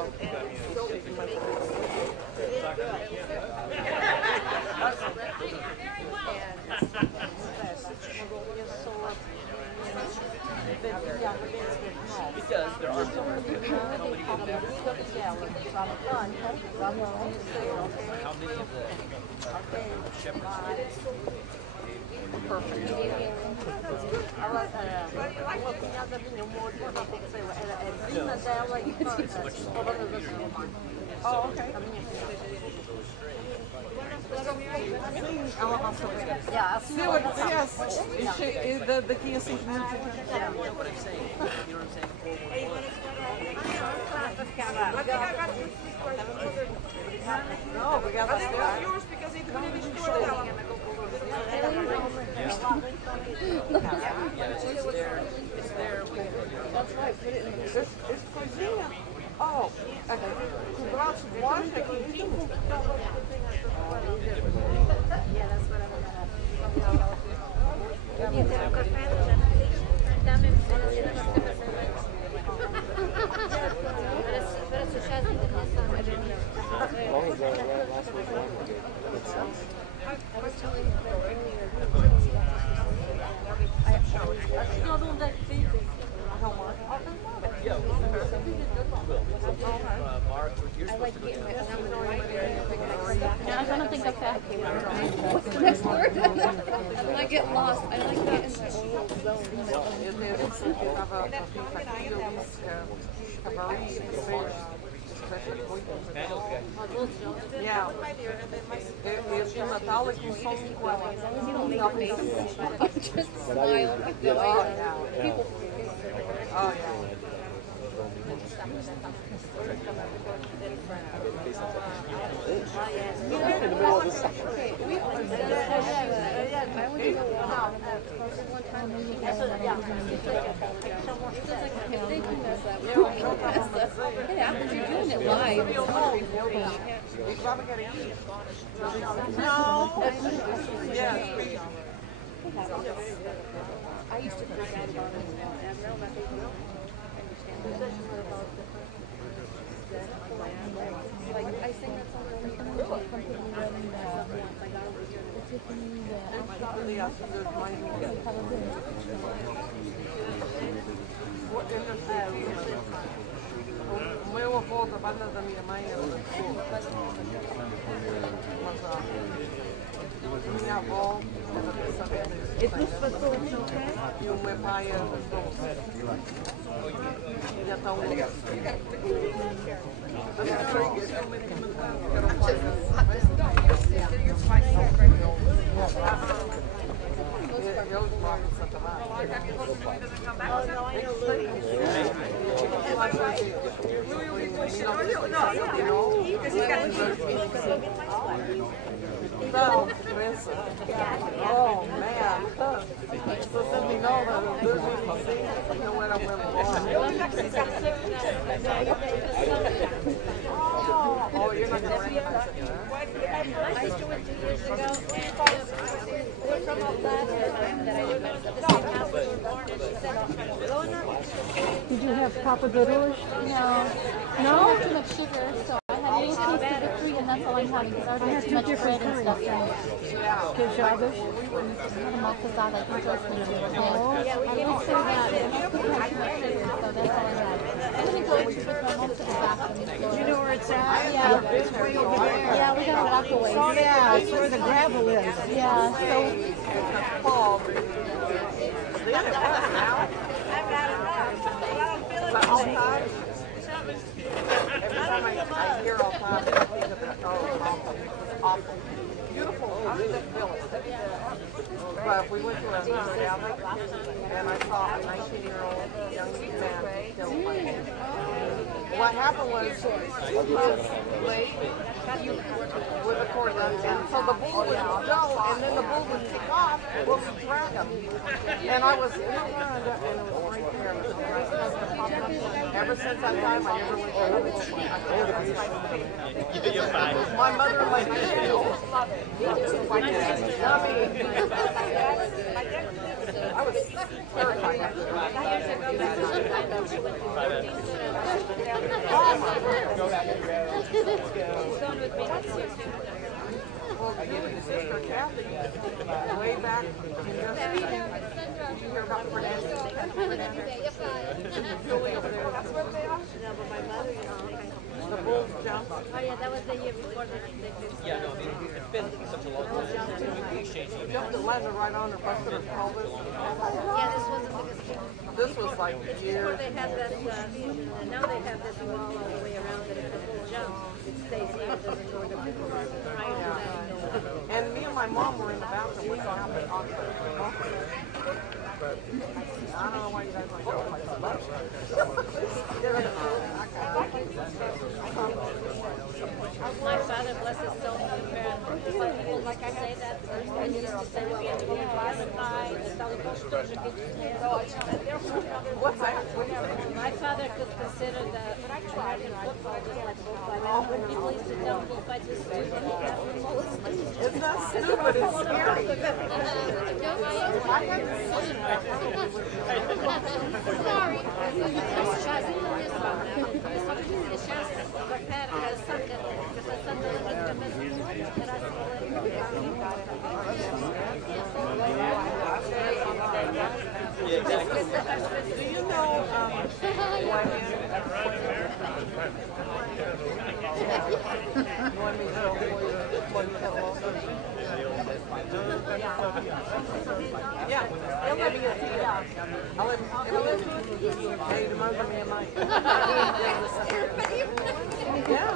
Because there are so many people that nobody can never. Perfect. Uma cunhada minha, uma outra já aconteceu, era a prima dela e todas as irmãs. Oh, ok. A minha ela vai saber. Yeah, assim ela vai saber. Daqui a 5 minutos. Não, obrigada a Deus. That's right, put it in the... It's coisinha. Oh, com braço de borracha aqui. Yeah, that's what I'm gonna have. Ter um café, dá-me parece o chazinho da maçã. As long as that last week longer, makes sense. I was telling you earlier. Não, de onde é que vive? I like getting my own right there. No, I don't think café. What's the next word? When I get lost, I like getting my own little zone. Eu estava a pintar aqui, eu disse que a Marie yeah. Este Natal é começou com ela. You don't make faces. Just smile. People. Oh, yeah. In the middle of this. It happens, you're doing it live. I used to freak out about it. And now my people like, I sing that song only o meu avô da banda da minha mãe era da minha avó e o meu pai era das doces. E então oh man, so let me know that this is you know what I'm oh, you're not going to recognize it, my sister went 2 years ago. We're from a last time that I lived at the same house we were born in. She said, Did you have Papa Doodles? no. No? I had too much sugar, so I had a little taste of victory, and that's all I'm having because I already had too much bread and stuff in it. Quesadas? Not enough because I like enjoy sweet. I will say that. So that's all I had. I'm going to go with my mom to the bathroom. You know where it's at? Yeah. It's way over there. Yeah, we got to walk away. Yeah, it's where the gravel is. Yeah, so... Every time I hear all the time, I think of it, oh, awful. Beautiful, I didn't feel it. But we went to a gathering, and I saw a 19-year-old young man killed by him. What happened was, he was late with a cordon, and so the bull would go, and then the bull would kick off, well, we drag him. And I was in the veranda, and it was right there. Ever since that time, I never went to another bull. My mother, like, I was terrified after Well, his sister Kathy, way back in did you hear about Fernandez? Julie over there. That's where they are? No, but my mother-in-law. The Bulls jump. Oh yeah, that was the year before the Yeah, no, I mean, it's been such a long time. We exchange emails. Jumped and landed right on her, busted her pelvis. Yeah, this was the biggest thing. This was like It's years. before they had that, and now they have this wall all the way around that if the bull jumps, it stays here, it doesn't go in the people. Prior to that, no. And me and my mom were in the bathroom. We saw him on the but I don't know why you guys don't go like that. My father, bless his soul, he used to say that first. He used to say, well, we have to go to class at night, the telephone station gets my father could consider the American football just like bullfights. When people used to tell bullfights was stupid, that was it's not stupid, it's scary. Yeah, exactly. Do you know yeah, he'll let me I'll let hey, the mother me and mine. Yeah.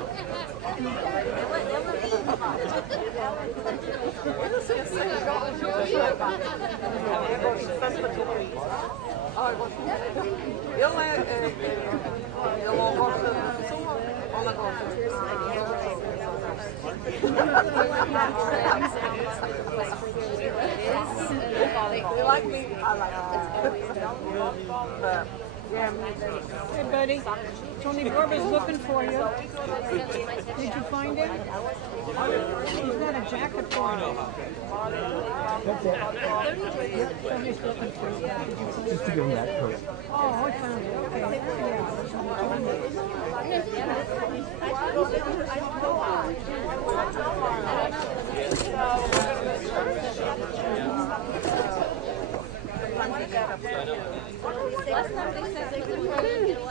They like me, I like them. Hey, buddy. Tony Gorba's looking for you. Did you find him? He's got a jacket for you. Tony's looking for you. Just to give him that coat. Oh, I found it. Okay.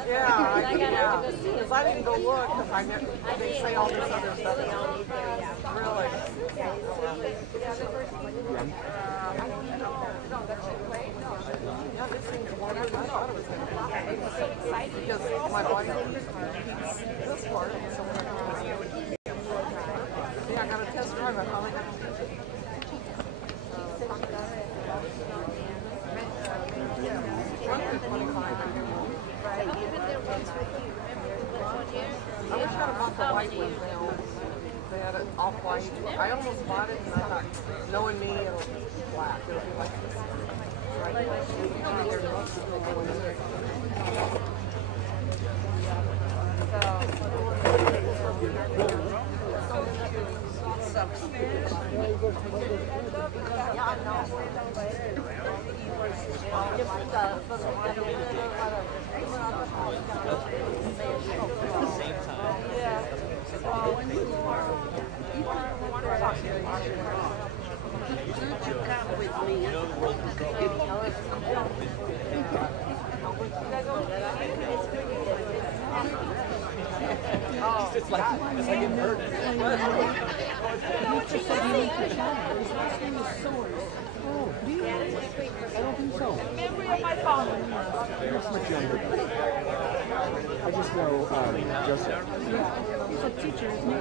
Yeah, because I didn't go look, because they say all this other stuff. Really? Yeah, this seems longer than I thought it was going to be. Because my body this part, yeah, I got a test drive. I finally got a test drive. I wish I'd have bought the white one now. They had it off white. I almost bought it and I thought, knowing me, it'll be black. It'll be like this. It's like it hurt. His last name is Soares. Oh, do you? I don't think so. Memory of my father. You're much younger. I just know Joseph. Yeah, he's a teacher, isn't he?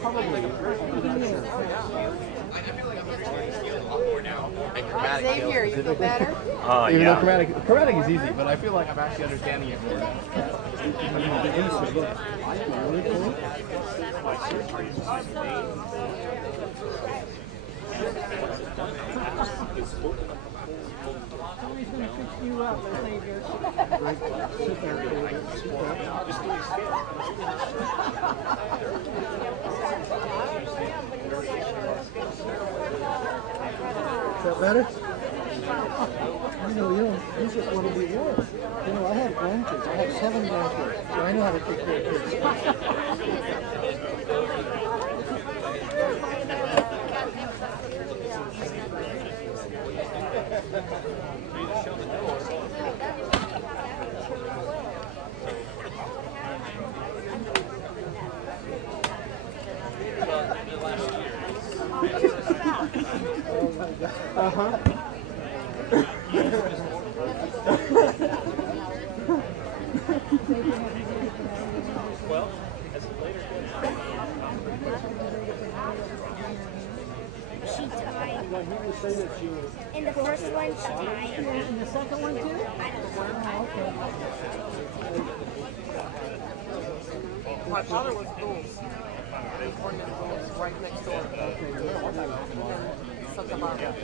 Probably. Xavier, you feel better? Even though chromatic is easy, but I feel like I'm actually understanding it more. Tony's going to fix you up, Xavier. Is that better? You know, this is what it'll be worth. You know, I have grandkids. I have 7 grandkids, so I know how to take care of kids. Uh-huh. Well, as later. She died. In the first one, she died. And the second one too? I don't know. My father was Bulls. They were born in Bulls, right next door. Something about it.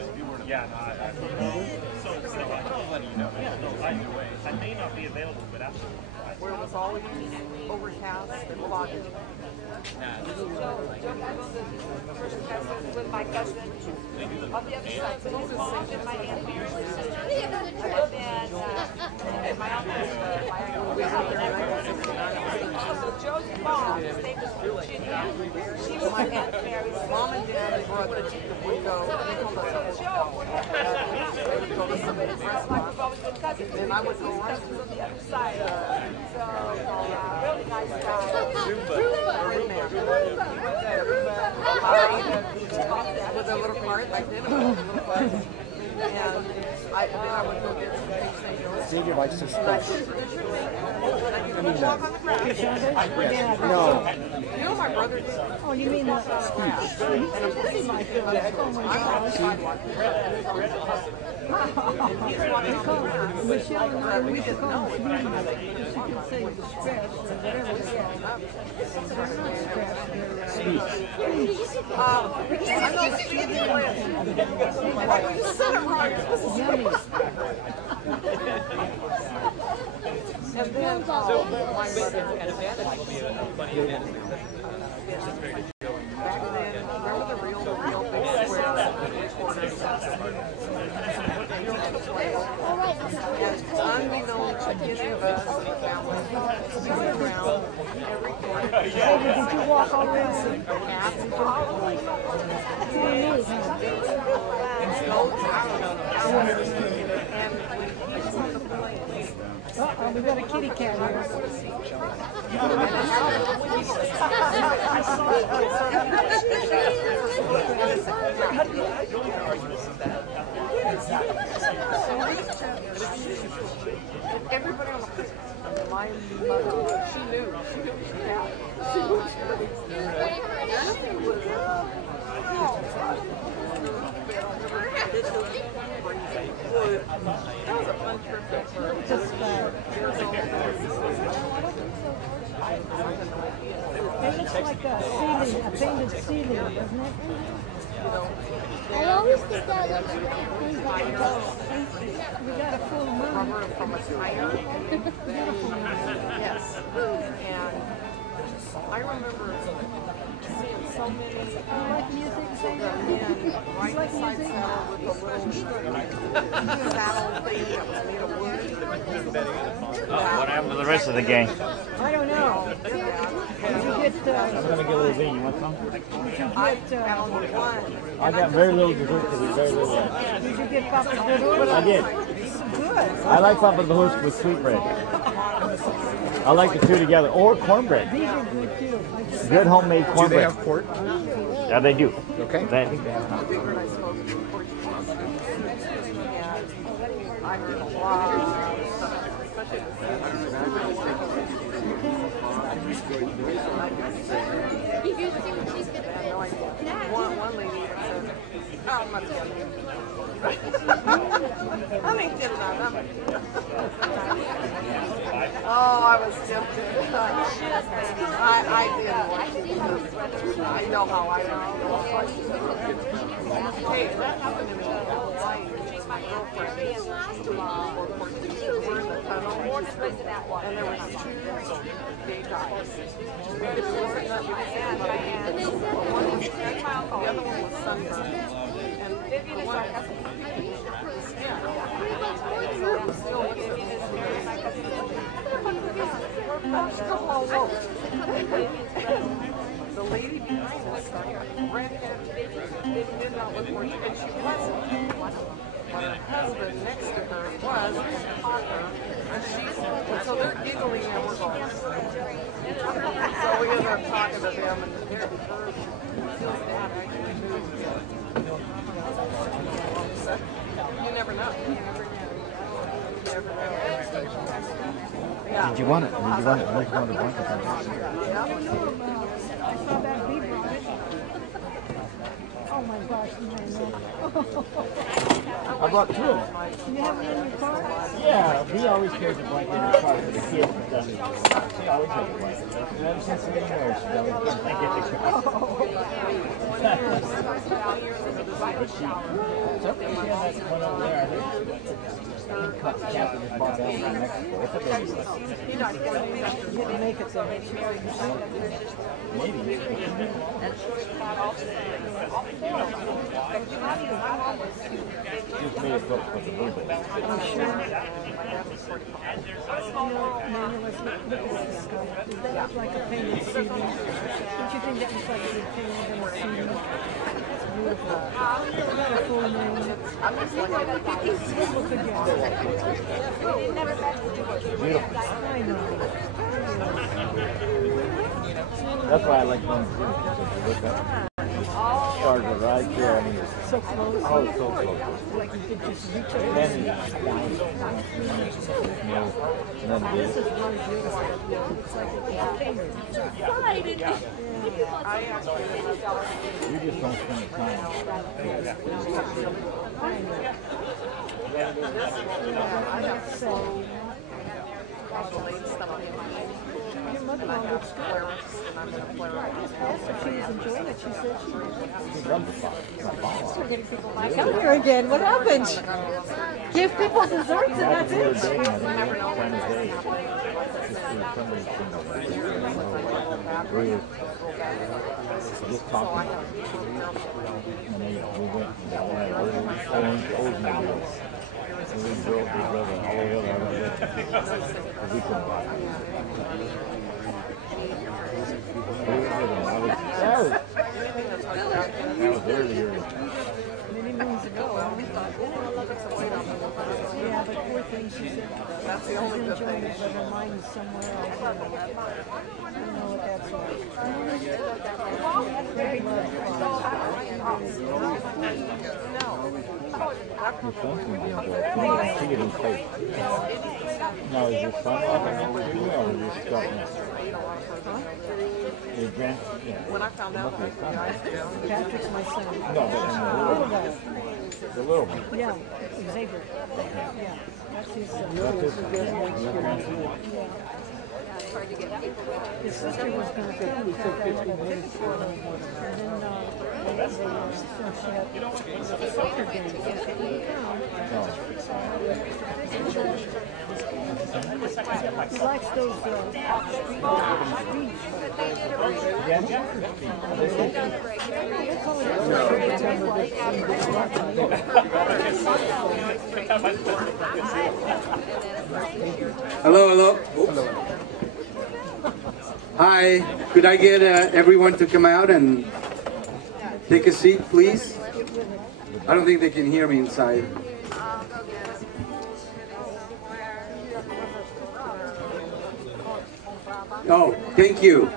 Yeah, no, I don't let you know. Yeah, no, either way. I may not be available, but absolutely. Where it was always overcast and foggy. With my cousin on the other side, so his mom and my aunt married her sister, and then my uncle so Joe's mom, his name was Virginia. She was my aunt Mary's Mom and dad and brother would go. They called us Joe. They would go to some restaurant. We've always been cousins. And I would go right Cousins on the other side. So, really nice guy. Great man. With a little cart back then. It was a little cart. And then I would go get some things. Xavier likes to splash. Walk on the grass. No. You know my brother did? Oh, you mean the grass. Oh my gosh. Michelle and I used to call him Sweetie, because she could say scratch or whatever it I know Stevie West. You said it right. Yummy. And then my mother An advantage will be a funny advantage. back then, remember the real big square corners? And unbeknown to any of us in the family, we went around every corner. Baby, did you walk all around? Uh-oh, we got a kitty cat here. Everybody on the my mother, she knew she had. She was that was a fun trip for just years old. It looks like a ceiling, a painted ceiling, doesn't it? I always think that looks We got a full moon. Rubber from a tire. Yes. And I remember seeing so many like music, right beside saddle with a little saddle thing that was made of wood. What happened to the rest of the gang? I don't know. Did you get, I'm gonna get a little bean. You want some? I found one. I got very little dessert because it's very little. Did you get Papa's Good? I did. Good. I like Papa Bahusk with sweetbread. I like the two together, or cornbread. These are good too. Good homemade cornbread. Do they have port? Yeah, they do. Okay. I think they have. I heard a lot of one lady said, oh, I'm not kidding. I ain't kidding on them. Oh, I was tempted. I did. I know how I know. Hey, that happened to me in Hawaii. My girlfriend we're in the tunnel, and there was 2 gay guys. One was the other one was sunburned. And the one, the lady behind us, redhead, did not look more, and she wasn't. her husband next to her was caught her, and so they're giggling and we're going. So we ended up talking to them and their first dad actually moved. You never know. You never know. Yeah. Did you want it? Did you want it? I like one of the blankets. I saw that bee brought it. Oh my gosh, I brought two of them. you have it in your car? Yeah, we always carries a blanket in the car for the kids and stuff. She always has a blanket. And ever since we got married, she's always got a blanket in the car. But she, something she had that one over there, I think. Cut the captain just bought that one in Mexico. It's a baby. Didn't make it there. Maybe. Just made it look like a baby. I'm sure. Is that look like a painted CD? Don't you think that looks like a painted in a CD? It's beautiful. It's not a full name. Look again. Beautiful. I know. That's why I like going to charge a ride there. I mean, So close. oh, so close. Like you could just reach Then over. it's down. And then This is really beautiful. It's like a painted. you just don't spend the time. Your mother-in-law looks good. She was enjoying it. She said she was. We're getting people back out here again. What happened? Give people desserts and that's it. Just talking. And we went and Oldsmobile. And we drove all the way over there. We couldn't buy it. That was earlier. Many moons ago. Yeah, but poor thing, she said That's the only she's good enjoying thing. it, but her mind is somewhere else. I don't know what that's like. Your son can be involved. She get in shape. Now, is your son walking over to you or is your stuff now? Your grand, yeah. When I found out that the guys Patrick's my son. No, but in the little guy. The little one. Yeah, Xavier. Yeah, that's his son. That's his son. Yeah, your grandson. His sister was going to come and then so she had soccer games. She couldn't come. He likes those Hello, hello. Hi, could I get everyone to come out and take a seat, please? I don't think they can hear me inside. Oh, thank you.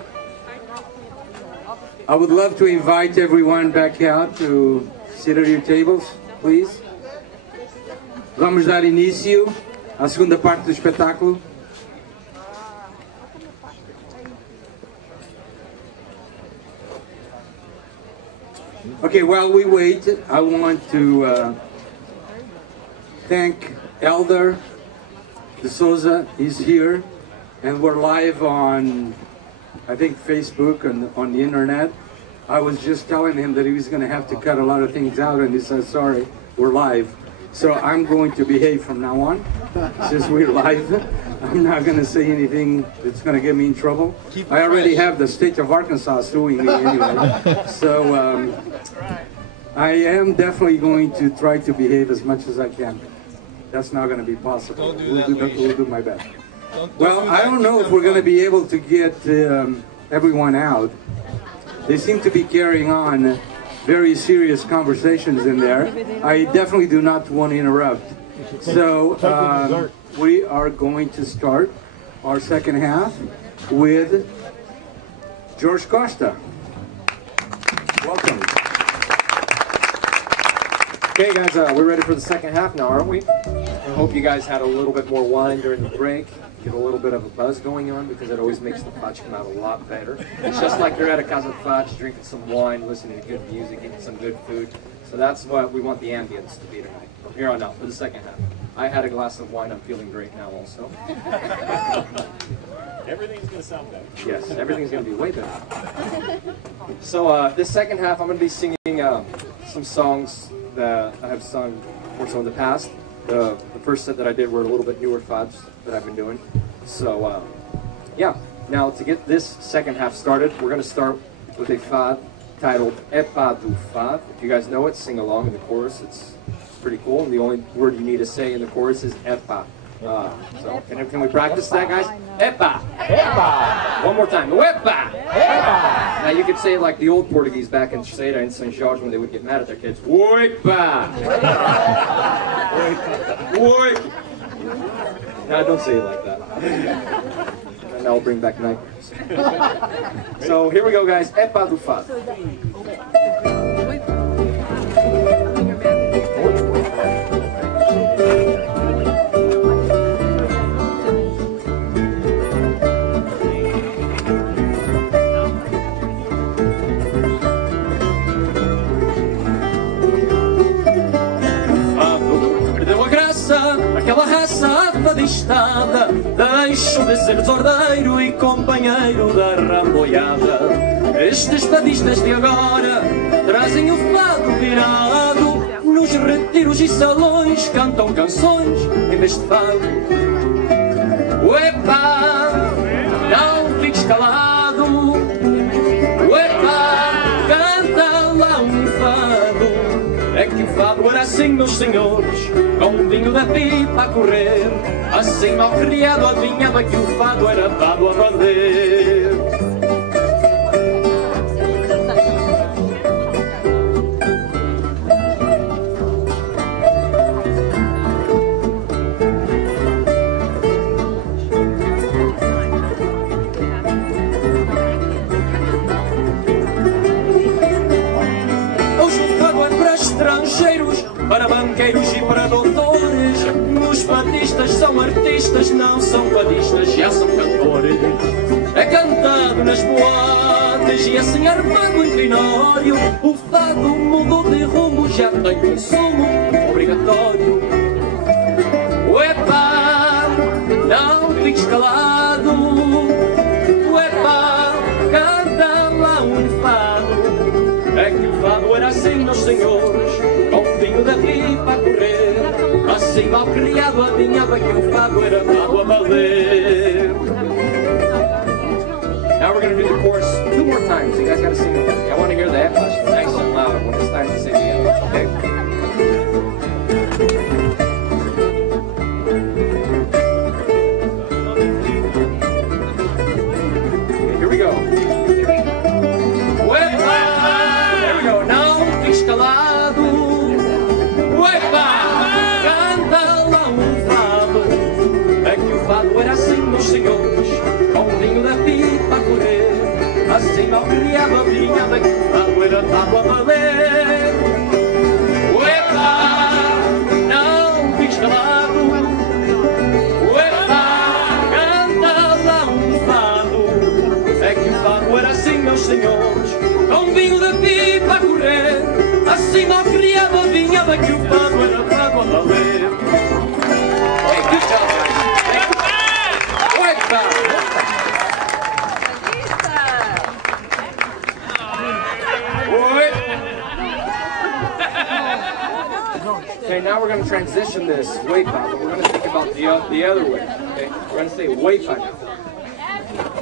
I would love to invite everyone back out to sit at your tables, please. Vamos dar início à segunda parte do espetáculo. Okay, while we wait, I want to thank Elder De Souza. He's here, and we're live on, I think, Facebook and on the internet. I was just telling him that he was going to have to cut a lot of things out, and he said, sorry, we're live. So I'm going to behave from now on, since we're live. I'm not going to say anything that's going to get me in trouble. I already have the state of Arkansas suing me anyway. So I am definitely going to try to behave as much as I can. That's not going to be possible. We'll do my best. Well, I don't know if we're going to be able to get everyone out. They seem to be carrying on very serious conversations in there. I definitely do not want to interrupt. So we are going to start our second half with George Costa. Welcome. Okay guys, we're ready for the second half now, aren't we? I hope you guys had a little bit more wine during the break. Get a little bit of a buzz going on because it always makes the fudge come out a lot better. It's just like you're at a Casa Fudge, drinking some wine, listening to good music, eating some good food. So that's what we want the ambience to be tonight. From here on out, for the second half. I had a glass of wine, I'm feeling great now also. Everything's going to sound better. Yes, everything's going to be way better. So this second half, I'm going to be singing some songs that I have sung more so in the past. The first set that I did were a little bit newer fads that I've been doing. So yeah, now to get this second half started, we're going to start with a fad titled Epa do Fad. If you guys know it, sing along in the chorus. It's pretty cool, and the only word you need to say in the chorus is Epa. So can we practice that, guys? Epa! Epa! One more time. Epa! Epa! Now you could say like the old Portuguese back in Seda and St. George when they would get mad at their kids. Epa! Epa! No, don't say it like that. And I'll bring back nightmares. So here we go, guys. Epa do Fad. Aquela raça fadistada, deixo de ser desordeiro e companheiro da ramboiada. Estes fadistas de agora trazem o fado virado, nos retiros e salões cantam canções em vez de fado. Uepa, não fiques calado, uepa, canta lá um fado. É que o fado era assim, meus senhores, com um vinho da pipa a correr. Assim mal criado adivinhava que o fado era fado a valer. Estrangeiros, para banqueiros e para doutores. Os fadistas são artistas, não são fadistas, já são cantores. É cantado nas boates e assim armado em trinório. O fado mudou de rumo, já tem consumo obrigatório. Uepa, não fiques calado. Uepa, canta lá um fado. É que o fado era assim, meus senhores, com o vinho da pipa a correr. Assim mal criado adivinhava que o fado era fado a valer. Now we're going to do the chorus 2 more times. You guys got to sing it. I want to hear the epas nice and loud when it's time to sing the epas, okay? Here we go. Calado, uepa, canta lá um fado. É que o fado era assim, meus senhores, com o vinho da pipa a correr. Assim mal criava vinhada que o fado era fado a valer. Uepa, não fiques calado. Uepa, canta lá um fado. É que o fado era assim, meus senhores, com o vinho da pipa a correr. Assim mal criava vinhada que o fado era fado a valer. Hey, good job, guys. Uepa! Okay, now we're going to transition this uepa, but we're going to think about the other way. Okay, we're going to say uepa now.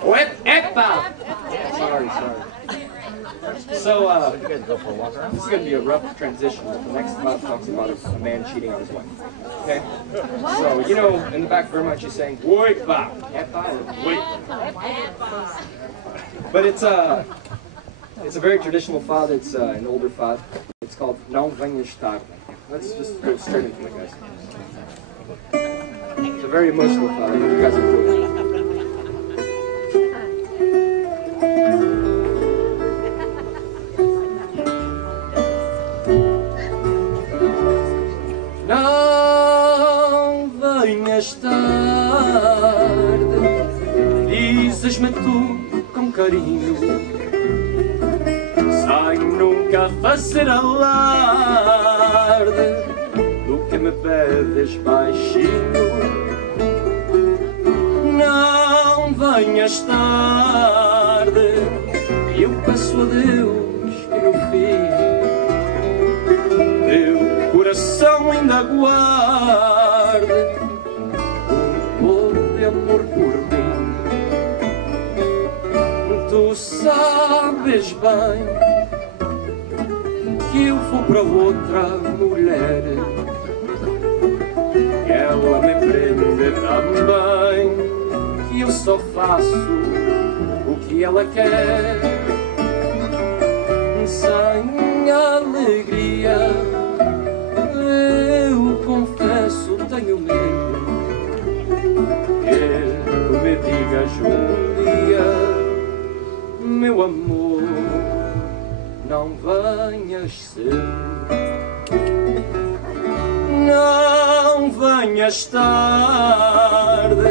Uepa! Sorry. So, this is going to be a rough transition. The next spot talks about a man cheating on his wife. Okay? So, you know, in the back very much he's saying, Wepa! Epa or Wepa. But it's It's a very traditional fado. It's an older fado. It's called Não Venhas Tarde. Let's just go straight into it, guys. It's a very emotional fado. I hope you guys enjoy it. Não venhas tarde, dizes-me tu com carinho, sem nunca fazer alarde do que me pedes baixinho. Não venhas tarde, eu peço a Deus que no fim teu coração ainda guarde um pouco de amor por mim. Tu sabes bem que eu vou para outra mulher, que ela me prende também, que eu só faço o que ela quer, sem alegria. Eu confesso, tenho medo que tu me digas um dia: meu amor, não venhas cedo, não venhas tarde,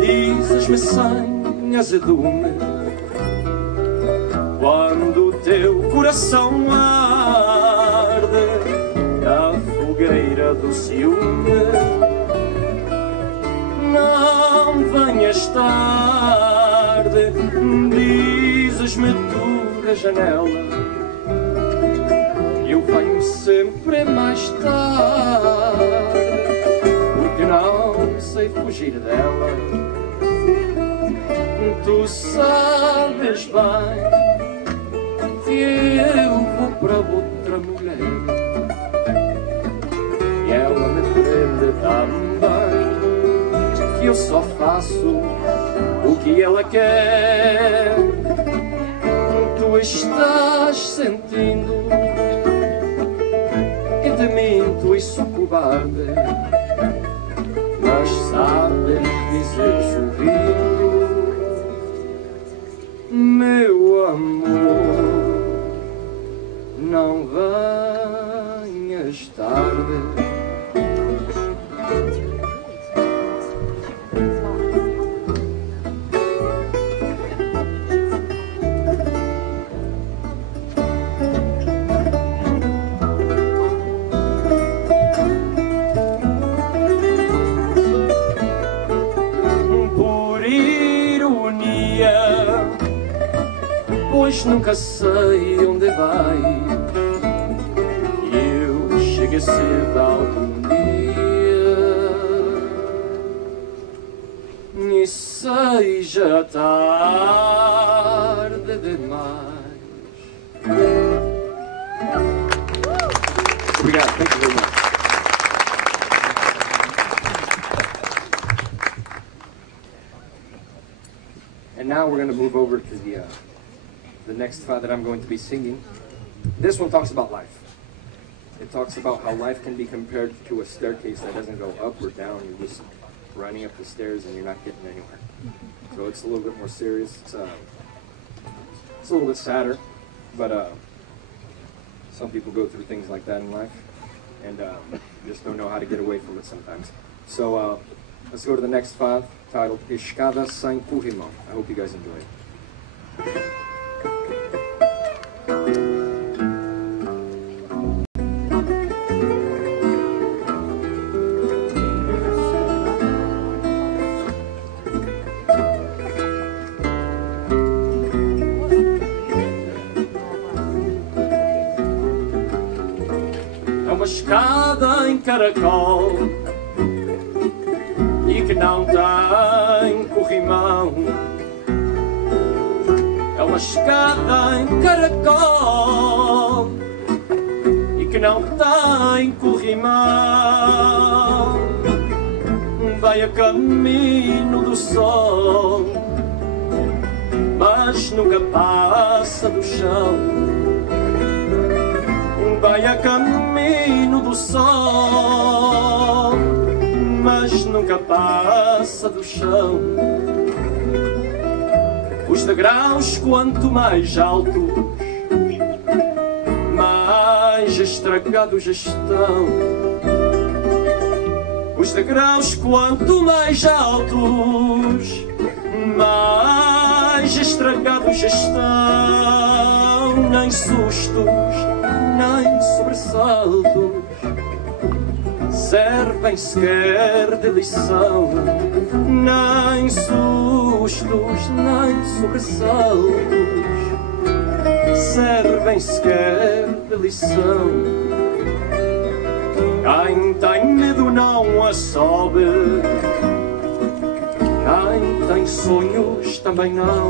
dizes-me sem azedume, quando o teu coração arde na fogueira do ciúme. Não venhas tarde, dizes-me tu da janela, eu venho sempre mais tarde, porque não sei fugir dela. Tu sabes bem que eu vou para outra mulher, e ela me prende também, que eu só faço o que ela quer. Tu estás sentindo que te minto e sou cobarde, mas sabes dizer sorrindo: meu amor, não venhas tarde. Pois nunca sei onde vai, eu cheguei cedo algum dia, e seja tarde demais. Obrigado, thank you very much. And now we're going to move over to the next fad that I'm going to be singing. This one talks about life. It talks about how life can be compared to a staircase that doesn't go up or down. You're just running up the stairs and you're not getting anywhere. So it's a little bit more serious. It's a little bit sadder, but some people go through things like that in life and just don't know how to get away from it sometimes. So let's go to the next fad, titled Escada Sem Corrimão. I hope you guys enjoy it. É uma escada em caracol e que não tem corrimão. É uma escada em caracol e que não tem corrimão. Vai a caminho do sol, mas mas nunca passa do chão. Vai a caminho do sol, mas nunca passa do chão. Os degraus quanto mais altos, mais estragados estão. Os degraus quanto mais altos, mais estragados estão. Nem sustos, nem sobressaltos servem sequer de lição. Nem sustos, nem sobressaltos servem sequer de lição. Quem tem medo não a sobe, quem tem sonhos também não.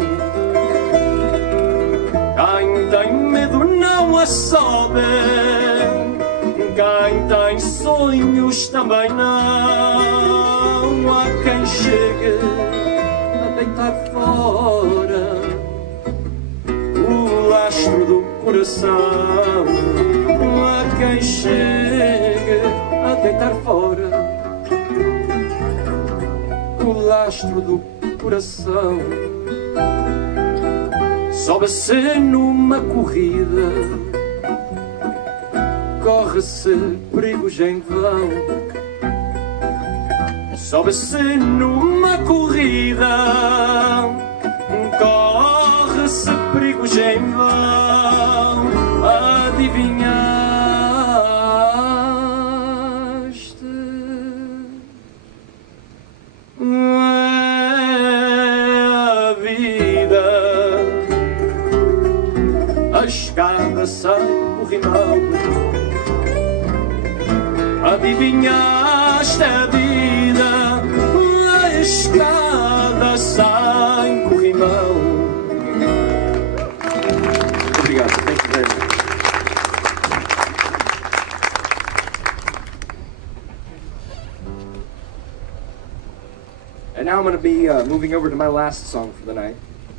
Quem tem medo não a sobe, quem tem sonhos também não. Há quem chegue a deitar fora o lastro do coração. Há quem chegue a deitar fora o lastro do coração. Sobe-se numa corrida, corre-se perigos em vão. Sobe-se numa corrida, corre-se perigos em vão. Adivinhaste? É a vida, a escada sem corrimão. Adivinhaste a vida, a escada sem corrimão. Obrigado. Thank you very much. And now I'm going to be moving over to my last song for the night.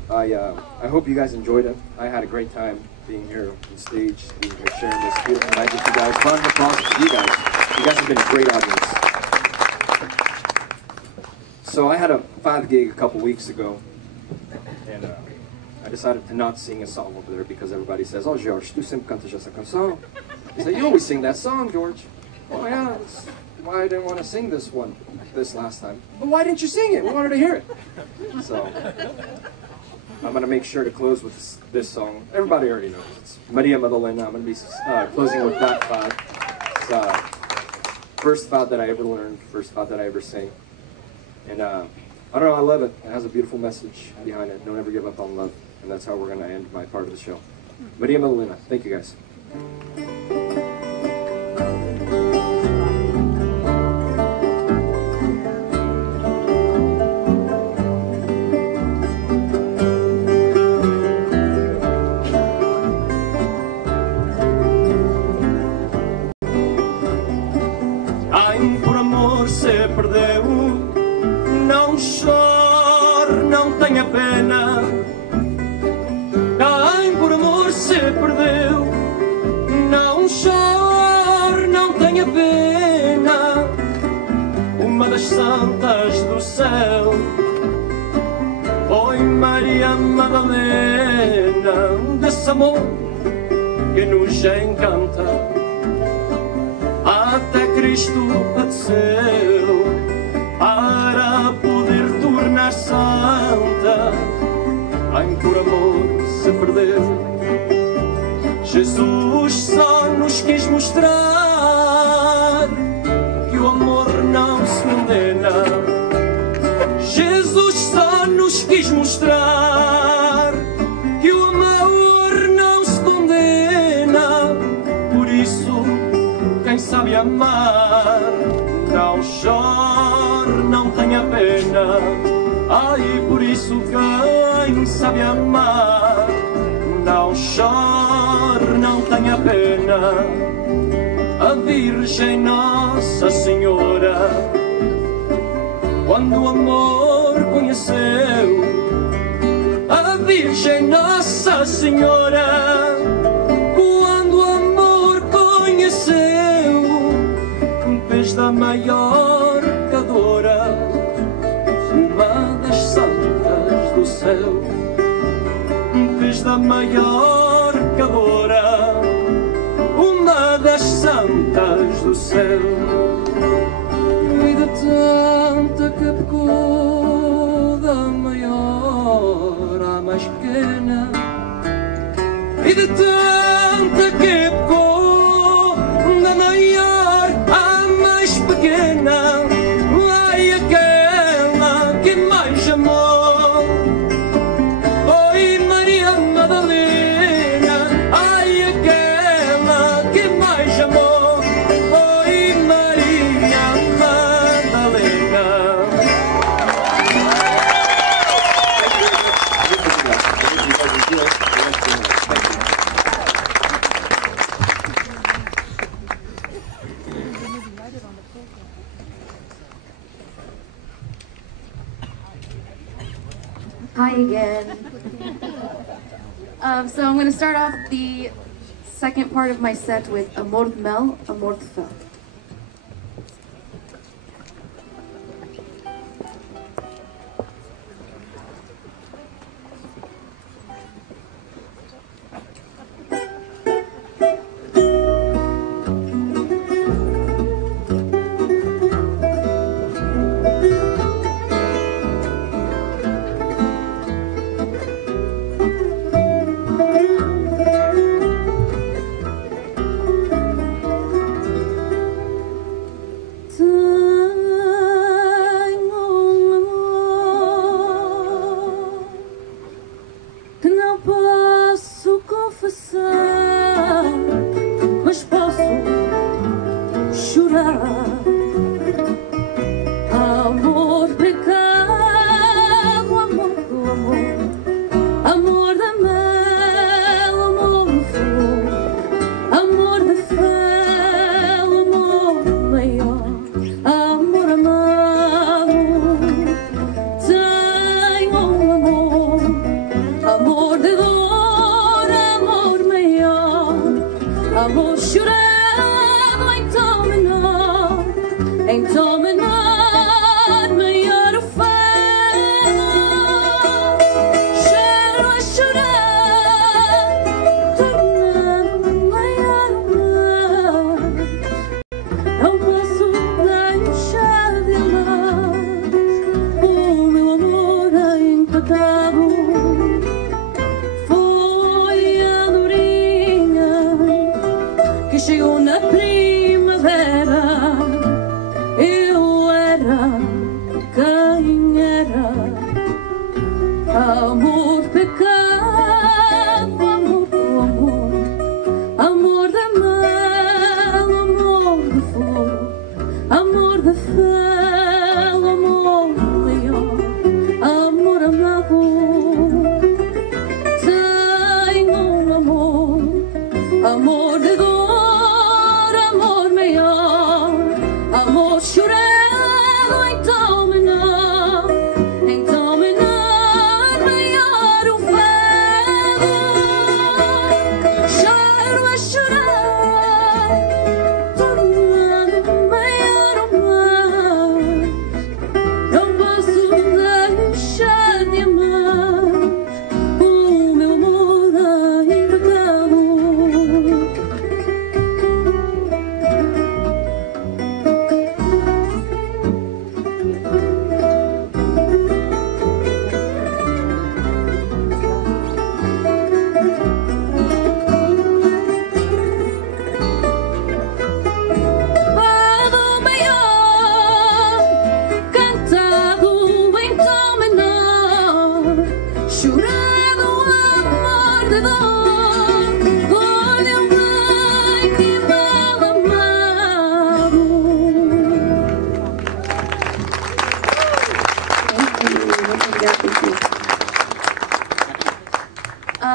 I hope you guys enjoyed it. I had a great time being here on stage, being here sharing this beautiful night with you guys. Round of applause for you guys. You guys have been a great audience. So I had a Fado gig a couple weeks ago, and I decided to not sing a song over there because everybody says, "Oh, George, tu sempre cantas essa canção." I said, "You always sing that song, George." "Oh yeah, that's why I didn't want to sing this last time." "But why didn't you sing it? We wanted to hear it." So I'm going to make sure to close with this song. Everybody already knows. It's Maria Madalena. I'm going to be closing with that Fado. It's first Fado that I ever learned, first Fado that I ever sang. And I don't know, I love it. It has a beautiful message behind it. Don't ever give up on love. And that's how we're going to end my part of the show. Maria Madalena. Thank you guys. Perdeu, não chore, não tenha pena. Quem por amor se perdeu, não chore, não tenha pena. Uma das santas do céu foi Maria Madalena, desse amor que nos encanta. Até Cristo padeceu para poder tornar santa. Quem por amor se perdeu, Jesus só nos quis mostrar que o amor não se condena. Jesus só nos quis mostrar que o amor não se condena. Por isso, quem sabe amar, não chore, não tenha pena. Ai, por isso quem sabe amar, não chore, não tenha pena. A Virgem Nossa Senhora, quando o amor conheceu, a Virgem Nossa Senhora, quando o amor conheceu, fez da maior pecadora uma das santas do céu, fez da maior pecadora uma das santas do céu. E de tanta que pecou, da maior à mais pequena, e de tanta que pecou, da maior à mais pequena, ai aquela que mais amou. Oi Maria Madalena, ai aquela que mais amou. Oi Maria Madalena. Hi again. So I'm going to start off the second part of my set with Amor de Mel, Amor de Fel.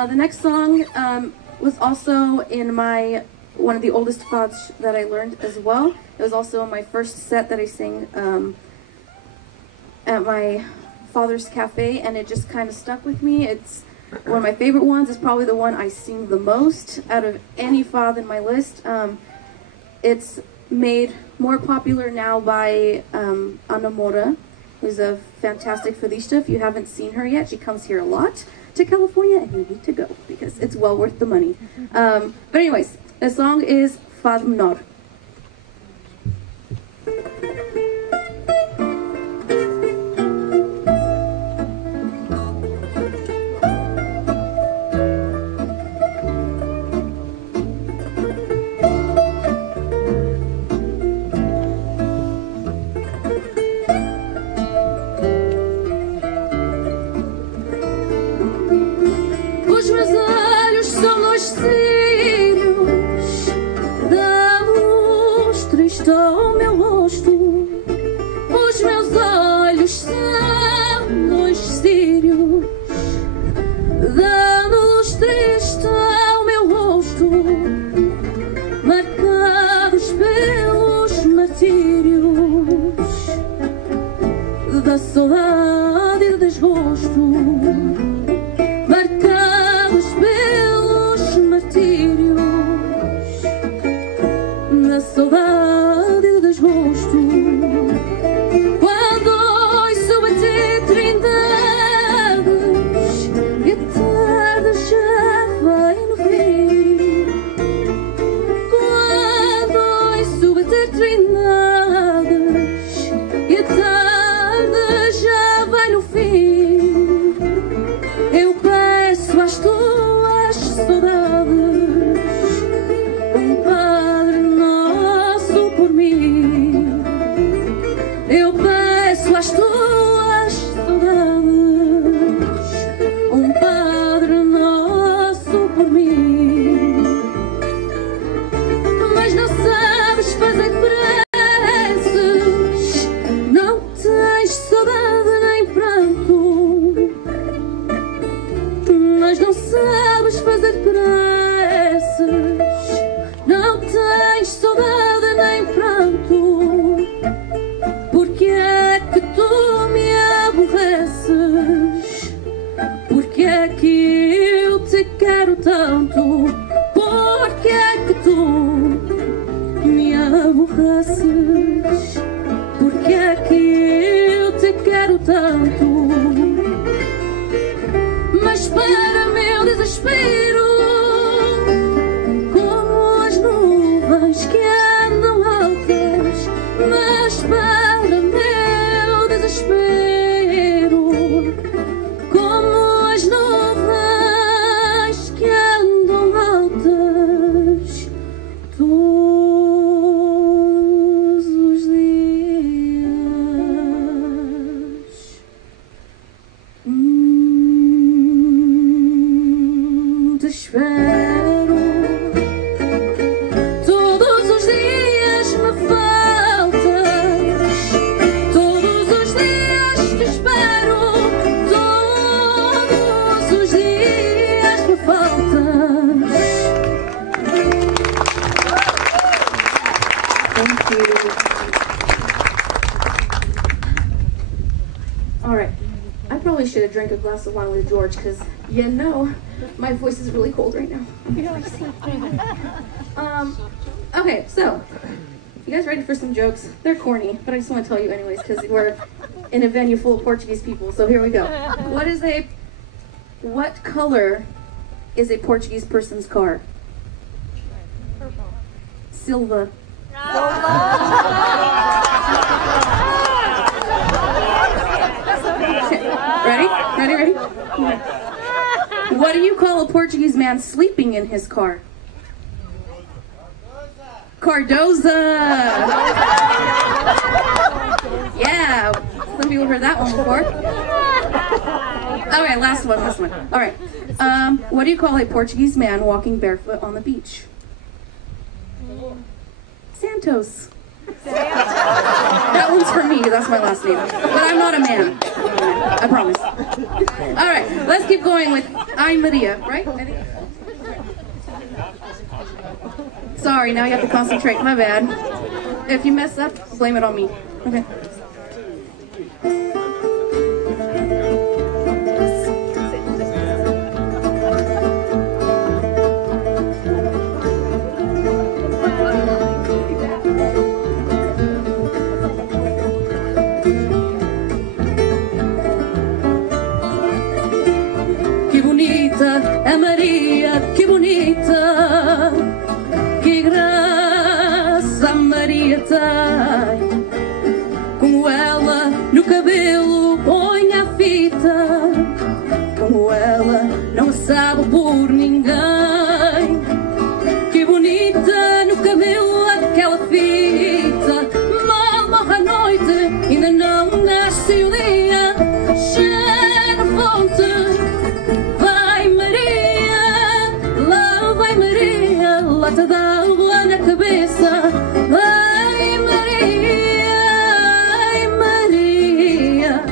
The next song was also in one of the oldest fads that I learned as well. It was also my first set that I sang at my father's cafe, and it just kind of stuck with me. It's one of my favorite ones is probably the one I sing the most out of any fado in my list. It's made more popular now by Ana Moura, who's a fantastic fadista. If you haven't seen her yet, she comes here a lot to California, and you need to go because it's well worth the money. But anyways, the song is Fado Menor. Os meus olhos são dois cílios da luz triste ao meu rosto. Os meus olhos são dois cílios da luz triste ao meu rosto, marcados pelos martírios da saudade e do desgosto. Marcados pelos martírios da saudade e do desgosto. Quando ouço bater trindades e a tarde já vai no fim. Quando ouço bater trindades e a tarde já vai no fim, eu peço às tuas saudades um Padre Nosso por mim. Eu peço às tuas saudades um Padre Nosso por mim. Mas não sabes fazer preces, não tens saudade nem pranto. Mas não sabes fazer preces, não tens saudade nem pranto. Porque é que tu me aborreces? Porque é que eu te quero tanto? Porque é que tu me aborreces? Porque é que eu te quero tanto? Mas para meu desespero, como as nuvens que andam altas, mas para meu desespero, como as nuvens que andam altas, todos os dias. Te espero. Todos os dias me faltas, todos os dias te espero, todos os dias me faltas. Thank you. All right. I probably should have drank a glass of wine with George because, you know, my voice is really cold right now. Okay, so, you guys ready for some jokes? They're corny, but I just want to tell you anyways because we're in a venue full of Portuguese people, so here we go. What color is a Portuguese person's car? Silva. Ready? Ready? Okay. What do you call a Portuguese man sleeping in his car? Cardoza! Yeah, some people heard that one before. Okay, last one. All right. What do you call a Portuguese man walking barefoot on the beach? Santos. That one's for me, that's my last name. But I'm not a man. I promise. Alright, let's keep going with I'm Maria, right? I think. Sorry, now you have to concentrate. My bad. If you mess up, blame it on me. Okay. como ela no cabelo põe a fita, como ela não sabe por ninguém. Que bonita no cabelo aquela fita, mal morre a noite, ainda não nasce o dia. Já na fonte vai Maria, lá vai Maria, lata d'água na cabeça. Ai Maria, ai Maria.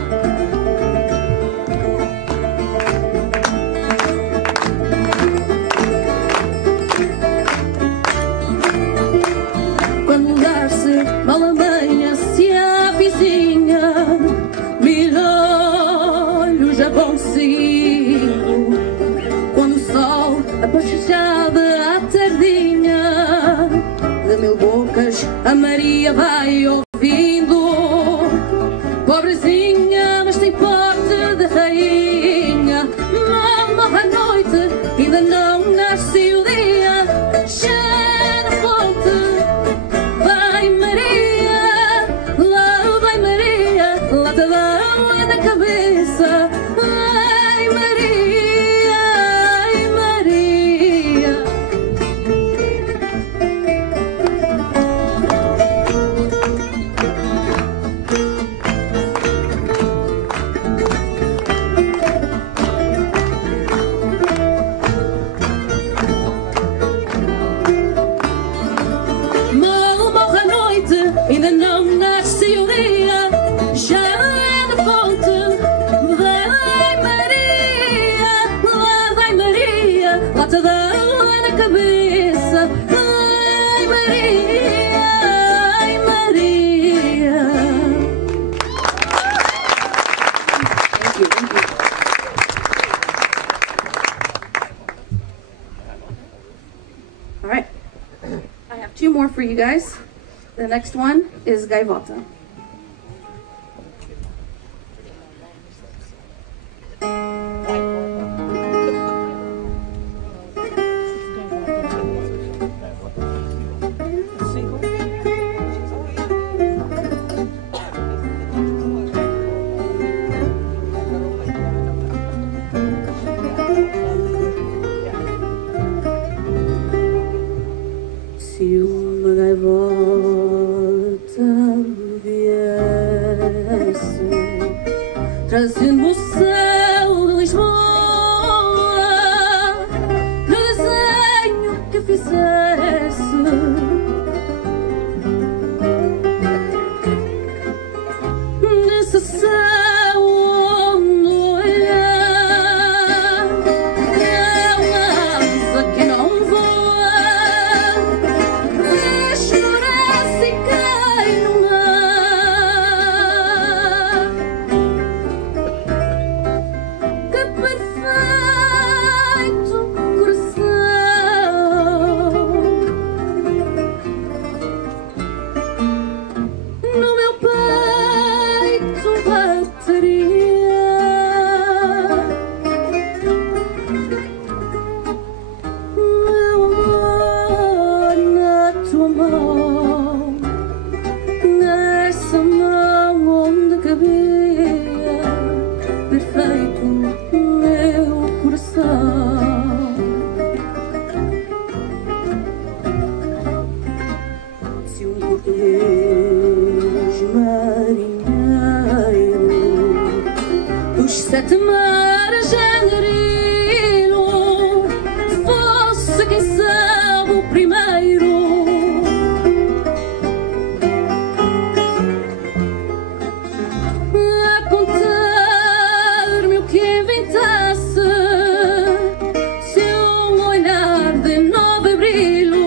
Quando dar-se mal amanhece a vizinha, mil olhos já vão seguindo. Quando o sol apachejada à tardinha, de mil bocas a Maria vai ouvindo. Pobrezinha, mas tem porte de rainha, mal morre a noite, ainda não nasce o dia. Já na fonte vai Maria, lá vai Maria, lata d'água na cabeça. Ai Maria, ai Maria. Mal morre a noite, ainda não nasce o dia. Já na fonte vai Maria, lá vai Maria, lata d'água na cabeça. Ai Maria, ai Maria. All right. I have two more for you guys. The next one is Gaivota. Se uma gaivota viesse trazendo o céu de Lisboa, desenho que fizesse nesse céu onde olhar, é uma asa que não voa, escurece e cai no mar. Que perfeito coração no meu peito bateria. Meu amor na tua mão, nessa mão onde cabia perfeito meu coração. Se um português marinheiro dos sete mares andarilho fosse quem sabe o primeiro a contar-me o que inventasse, seu olhar de novo brilho,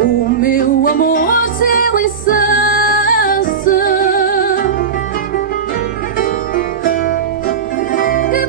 o meu amor se lançasse. Que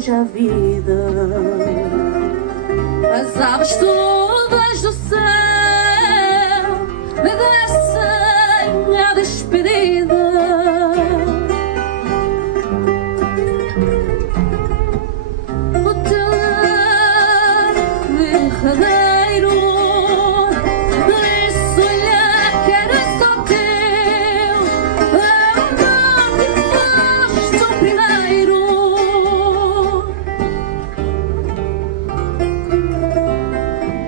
cuja vida as aves todas do céu me descem a despedida. O teu derradeiro desse olhar que era só teu, amor que foste o primeiro.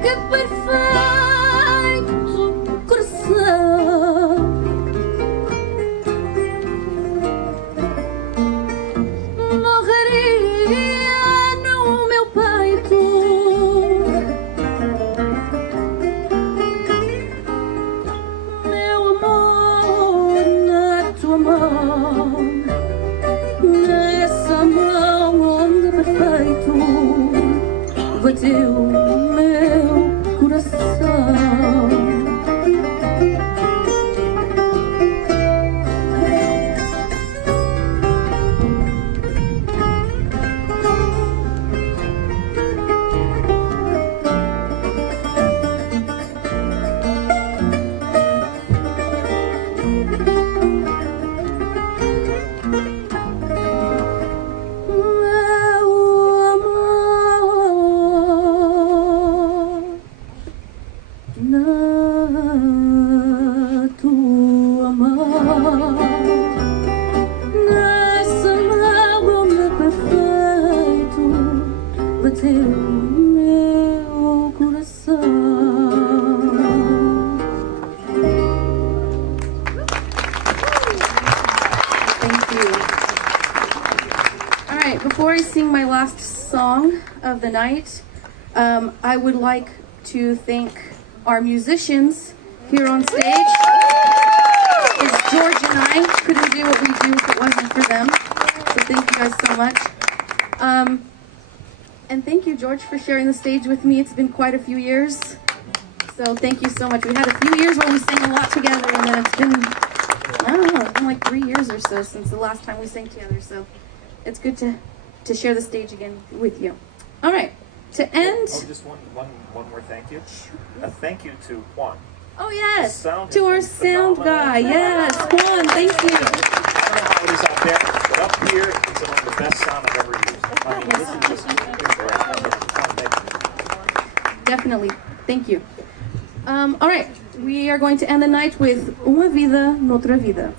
Que perfeito coração morreria no meu peito. Meu amor, na tua mão, nessa mão onde perfeito bateu meu coração. Na tua mão, nessa mão onde perfeito bateu meu coração. Thank you. All right, before I sing my last song of the night, I would like to thank our musicians here on stage. It's George and I couldn't do what we do if it wasn't for them. So thank you guys so much. And thank you, George, for sharing the stage with me. It's been quite a few years. So thank you so much. We had a few years where we sang a lot together, and then it's been, I don't know, it's been like 3 years or so since the last time we sang together. So it's good to share the stage again with you. All right. To end. Oh, just one more thank you. A thank you to Juan. Oh yes, Sound to our has been sound phenomenal. guy. Yes, Juan, thank you. I don't know how it is out there, but up here, it's among the best sound I've ever used. I mean, this is just great. Thank you. Definitely, thank you. All right, we are going to end the night with Uma Vida Noutra Vida.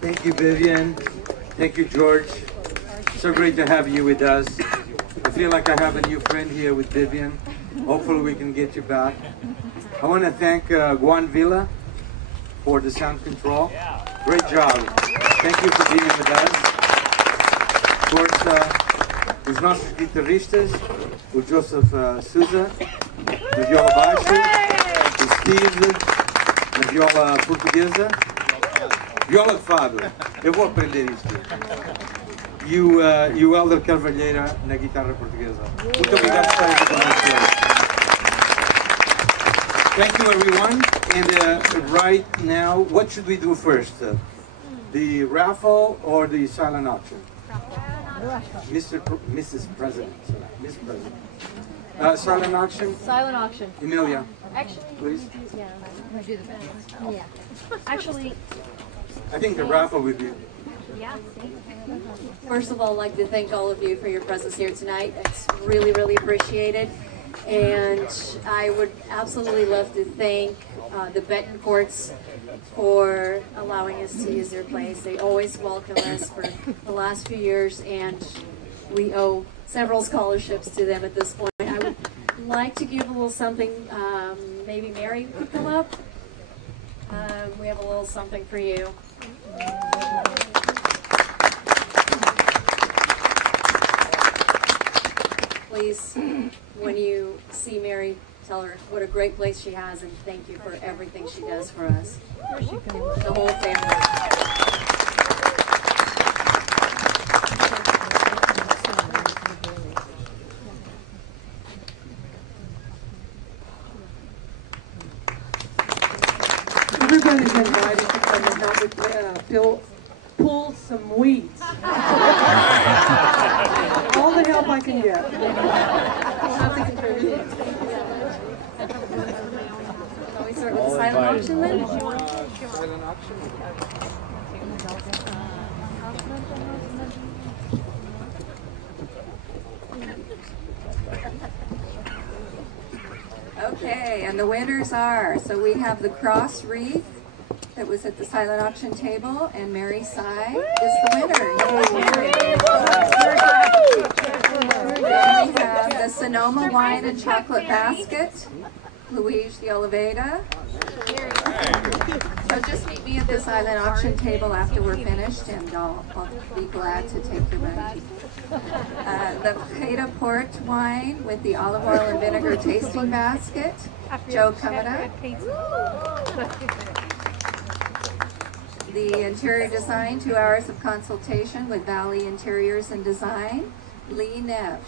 Thank you, Vivian. Thank you, George. So great to have you with us. I feel like I have a new friend here with Vivian. Hopefully we can get you back. I want to thank Juan Villa for the sound control. Great job. Thank you for being with us. Of course, os nossos guitarristas, o Joseph Souza, na viola baixa, o Steve, na viola portuguesa, viola de fado. Eu vou aprender isto. E o Helder Carvalheira na guitarra portuguesa. Muito obrigado por estar aqui conosco. Thank you, everyone. And right now, what should we do first? The raffle or the silent auction? Mrs. President. Miss President. Silent auction? Silent auction. Emilia. Actually, please. Yeah, I'm gonna do the best. Yeah. Actually, I think the raffle would be. yeah. First of all, I'd like to thank all of you for your presence here tonight. It's really, really appreciated. And I would absolutely love to thank the Betancourts for allowing us to use their place. They always welcome us for the last few years, and we owe several scholarships to them at this point. I would like to give a little something. Maybe Mary could come up. We have a little something for you. Please, when you see Mary, tell her what a great place she has, and thank you for everything she does for us. The whole family. Everybody's invited to come and help with pull some weeds. All the help I can get. Shall we start with the silent auction then? Silent auction. Okay, and the winners are, so we have the cross wreath that was at the silent auction table, and Mary Sy is the winner. Then we have the Sonoma wine and chocolate basket, Luis de Oliveira. So just meet me at the silent auction table after we're finished, and I'll be glad to take your money. The Peta Port wine with the olive oil and vinegar tasting basket, Joe Kamada. The interior design, 2 hours of consultation with Valley Interiors and Design, Lee Neves.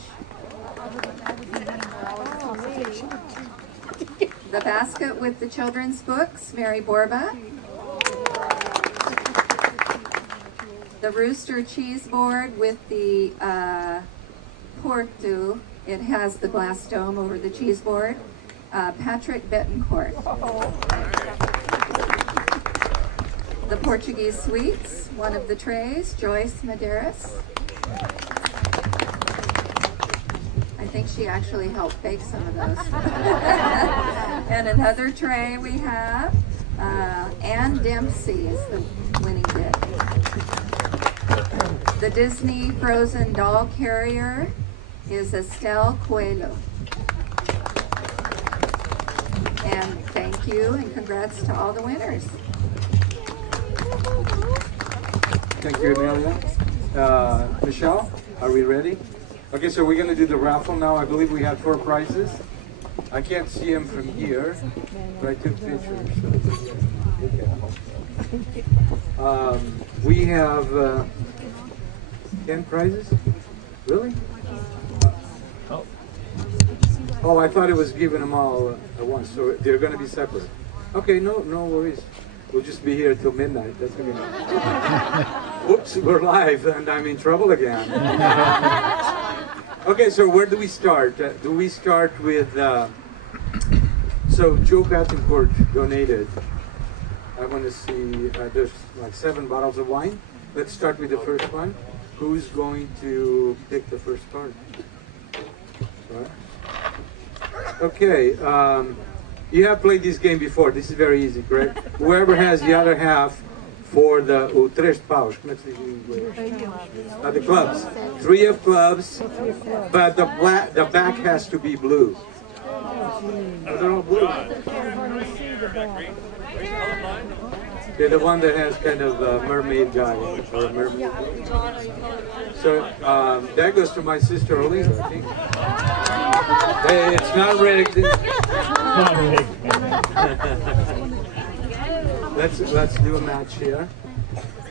The basket with the children's books, Mary Borba. The rooster cheese board with the Porto, it has the glass dome over the cheese board, Patrick Betancourt. The Portuguese sweets, one of the trays, Joyce Medeiros. I think she actually helped bake some of those. And another tray we have, Ann Dempsey is the winning bid. The Disney Frozen doll carrier is Estelle Coelho. And thank you and congrats to all the winners. Thank you, Amelia. Michelle, are we ready? Okay, so we're going to do the raffle now. I believe we have 4 prizes. I can't see them from here, but I took pictures. So we have 10 prizes? Really? Oh, I thought it was giving them all at once, so they're going to be separate. Okay, no worries. We'll just be here till midnight. That's gonna be. Oops, we're live, and I'm in trouble again. Okay, so where do we start? Do we start with, so Joe Betancourt donated, I want to see, there's like 7 bottles of wine. Let's start with the first one. Who's going to pick the first card? All right. Okay, you have played this game before. This is very easy, correct? Whoever has the other half for the três paus, the clubs, 3 of clubs, but the back has to be blue. They're all blue. They're the one that has kind of a mermaid guy or a mermaid. So that goes to my sister Olivia, I think. Hey, it's not rigged. Not rigged. Let's do a match here.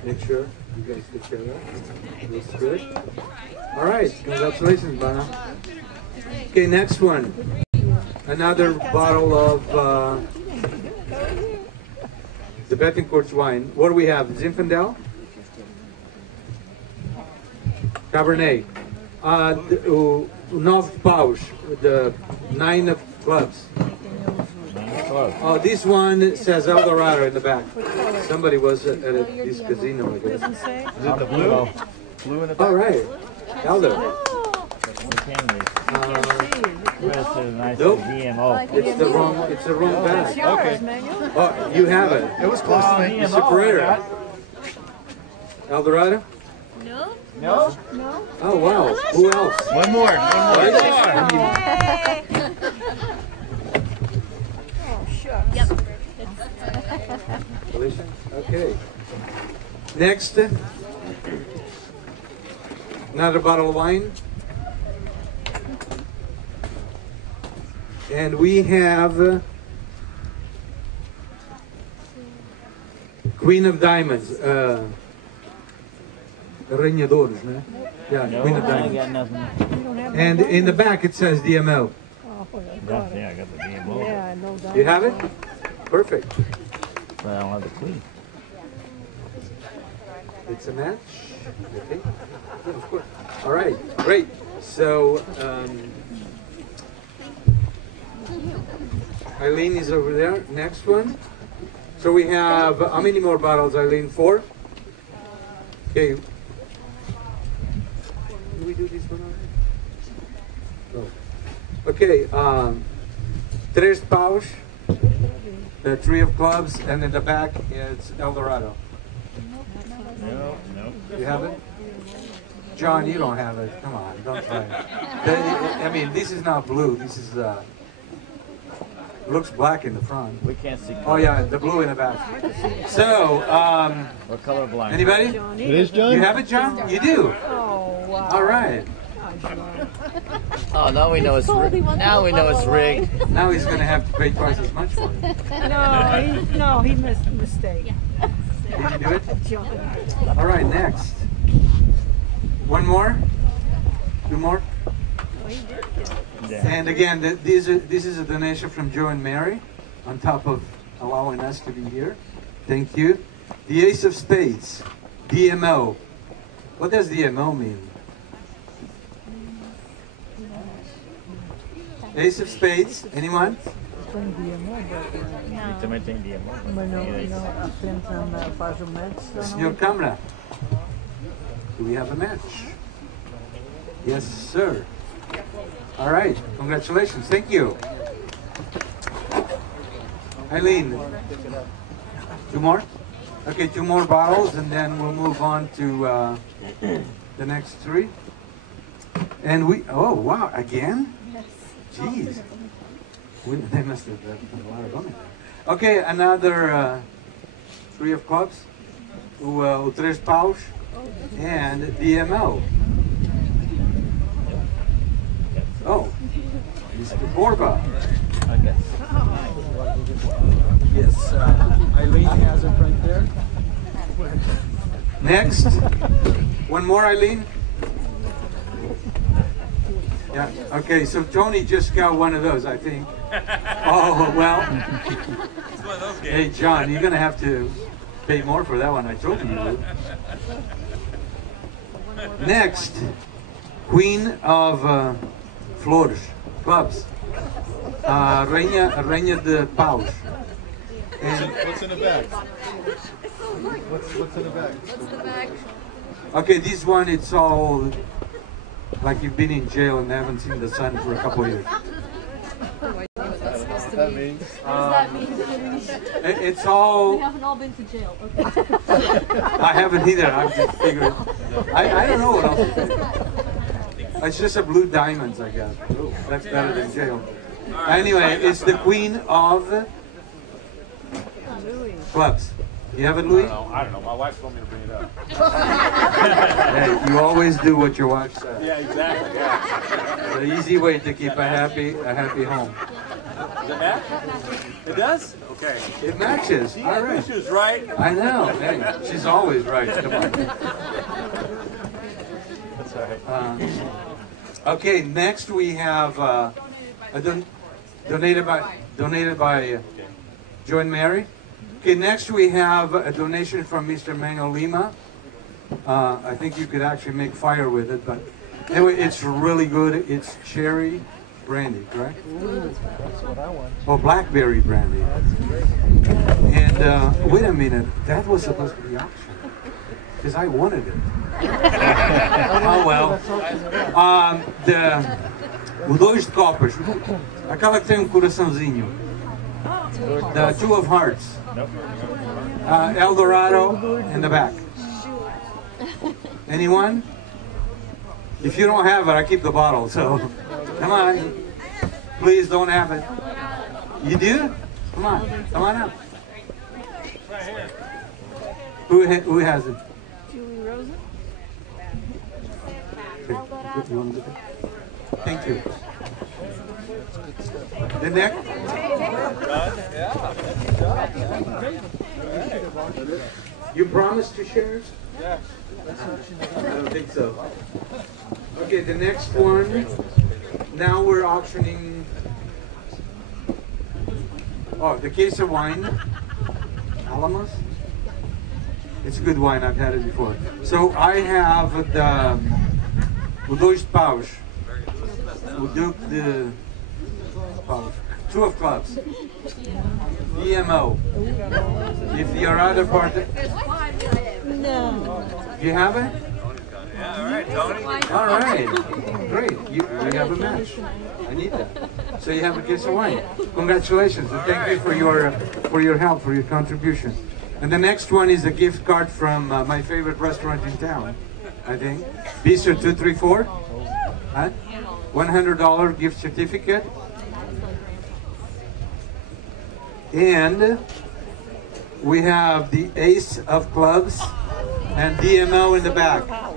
Make sure you guys take care of that. Looks good. All right, congratulations, Bana. Okay, next one. Another bottle of the Betancourt's wine. What do we have? Zinfandel? Cabernet. 9 paus, the 9 of clubs. Oh, this one says El Dorado in the back. Somebody was at this casino, I guess. Is it the blue? Blue in the back. All right. Elder. Nope. It's the wrong bag. Okay. Oh, you have it. It was close to me. It's a Pereira. El Dorado? No? Oh, wow. Who else? One more. Yep. Alicia? Okay. Next. Another bottle of wine. And we have Queen of Diamonds. Reñadores, no? Yeah, Queen of Diamonds. And in the back it says DMO. Yeah, I got the DMO. Yeah, I know that. You have it? Perfect. But I don't have the queen. It's a match. Okay. Yeah, of course. All right, great. So, Eileen is over there. Next one. So we have, how many more bottles, Eileen? 4? Okay. Did we do this one already? Oh. Okay, 3 paus, the 3 of clubs, and in the back it's El Dorado. No. You have it? John, you don't have it. Come on, don't try it. I mean, this is not blue. This is, looks black in the front. We can't see. Oh yeah, the blue in the back. So, we're colorblind. Anybody? It is, John? You have it, John? You do? Oh, wow. All right. Oh, now we know it's rigged. Now we know it's rigged. Now he's going to have to pay twice as much for it. No, he missed a mistake. Did you do it? John. All right, next. One more? 2 more? Yeah. And again, this is a donation from Joe and Mary, on top of allowing us to be here. Thank you. The Ace of Spades, DMO. What does DMO mean? Ace of Spades, anyone? Também tem DMO. Mas não apenas faz o match. Senor Câmara, do we have a match? Yes, sir. All right, congratulations. Thank you. Eileen, 2 more? Okay, 2 more bottles, and then we'll move on to the next 3. And oh, wow, again? Jeez. They must have a lot of money. Okay, another 3 of clubs, o 3 paus, and DMO. Oh, Mr. Borba. Yes, Eileen has it right there. Next, one more, Eileen. Yeah. Okay. So Tony just got one of those, I think. Oh well. It's one of those games. Hey John, you're gonna have to pay more for that one. I told you you would. Next, Queen of Flores, clubs. Reina de Paus. And What's in the bag? What's in the bag? What's the bag? okay, this one, it's all like you've been in jail and haven't seen the sun for a couple of years. That means? What does that mean? It's all, We haven't all been to jail. Okay. I haven't either, I've just figured, I don't know what else to say. It's just a blue diamonds, I guess. That's better than jail. Anyway, it's the Queen of Clubs. You have it, Louis? I don't know. My wife told me to bring it up. Hey, you always do what your wife says. Yeah, exactly. Yeah. The easy way to keep a happy home. Does it match? It does? Okay. It matches. All right. She was right. I know. Hey, she's always right. Come on. That's all right. Okay, next we have donated by Joe and Mary. Okay, next we have a donation from Mr. Manuel Lima. I think you could actually make fire with it, but anyway, it's really good. It's cherry brandy, correct? That's what I want. Oh, blackberry brandy. And wait a minute, that was supposed to be optional because I wanted it. Oh well. O dois de copas, aquela que tem um coraçãozinho. The two of hearts. El Dorado in the back. Anyone? If you don't have it, I keep the bottle. So come on, please don't have it. You do? Come on up. Who has it? Julie Rosen? Thank you. The next? You promised to share? Yeah. I don't think so. Okay, the next one. Now we're auctioning. Oh, the case of wine. Alamos. It's good wine. I've had it before. So I have the dois paus. O Duke de Paus. Two of clubs. EMO. If your other partner. No. You have it? Yeah, all right, Tony. All right. Great. You have a match. I need that. So you have a case of wine. Congratulations and thank you for your help, for your contribution. And the next one is a gift card from my favorite restaurant in town, I think. Bistro 234. Huh? $100 gift certificate. And we have the Ace of Clubs and DMO in the back. Huh?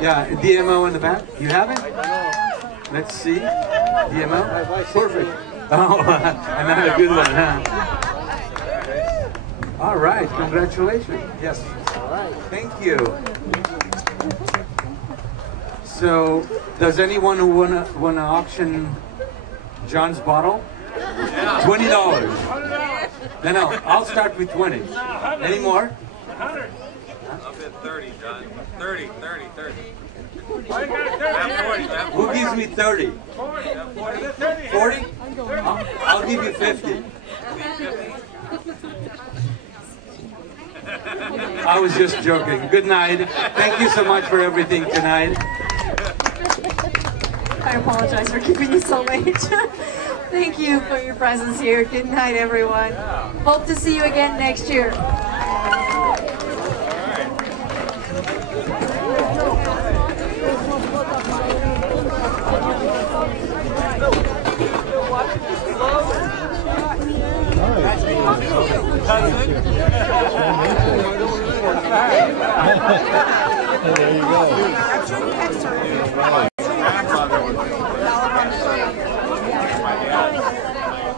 Yeah, DMO in the back. You have it? Let's see. DMO? Perfect. Oh, another good one, huh? All right, congratulations. Yes. All right. Thank you. So, does anyone who wanna auction John's bottle? Yeah. $20. No, I'll start with 20. Any more? 100. I'll bid 30, John. 30. Who gives me 30? 40? I'll give you 50. I was just joking. Good night. Thank you so much for everything tonight. I apologize for keeping you so late. Thank you for your presence here. Good night, everyone. Hope to see you again next year. There you go.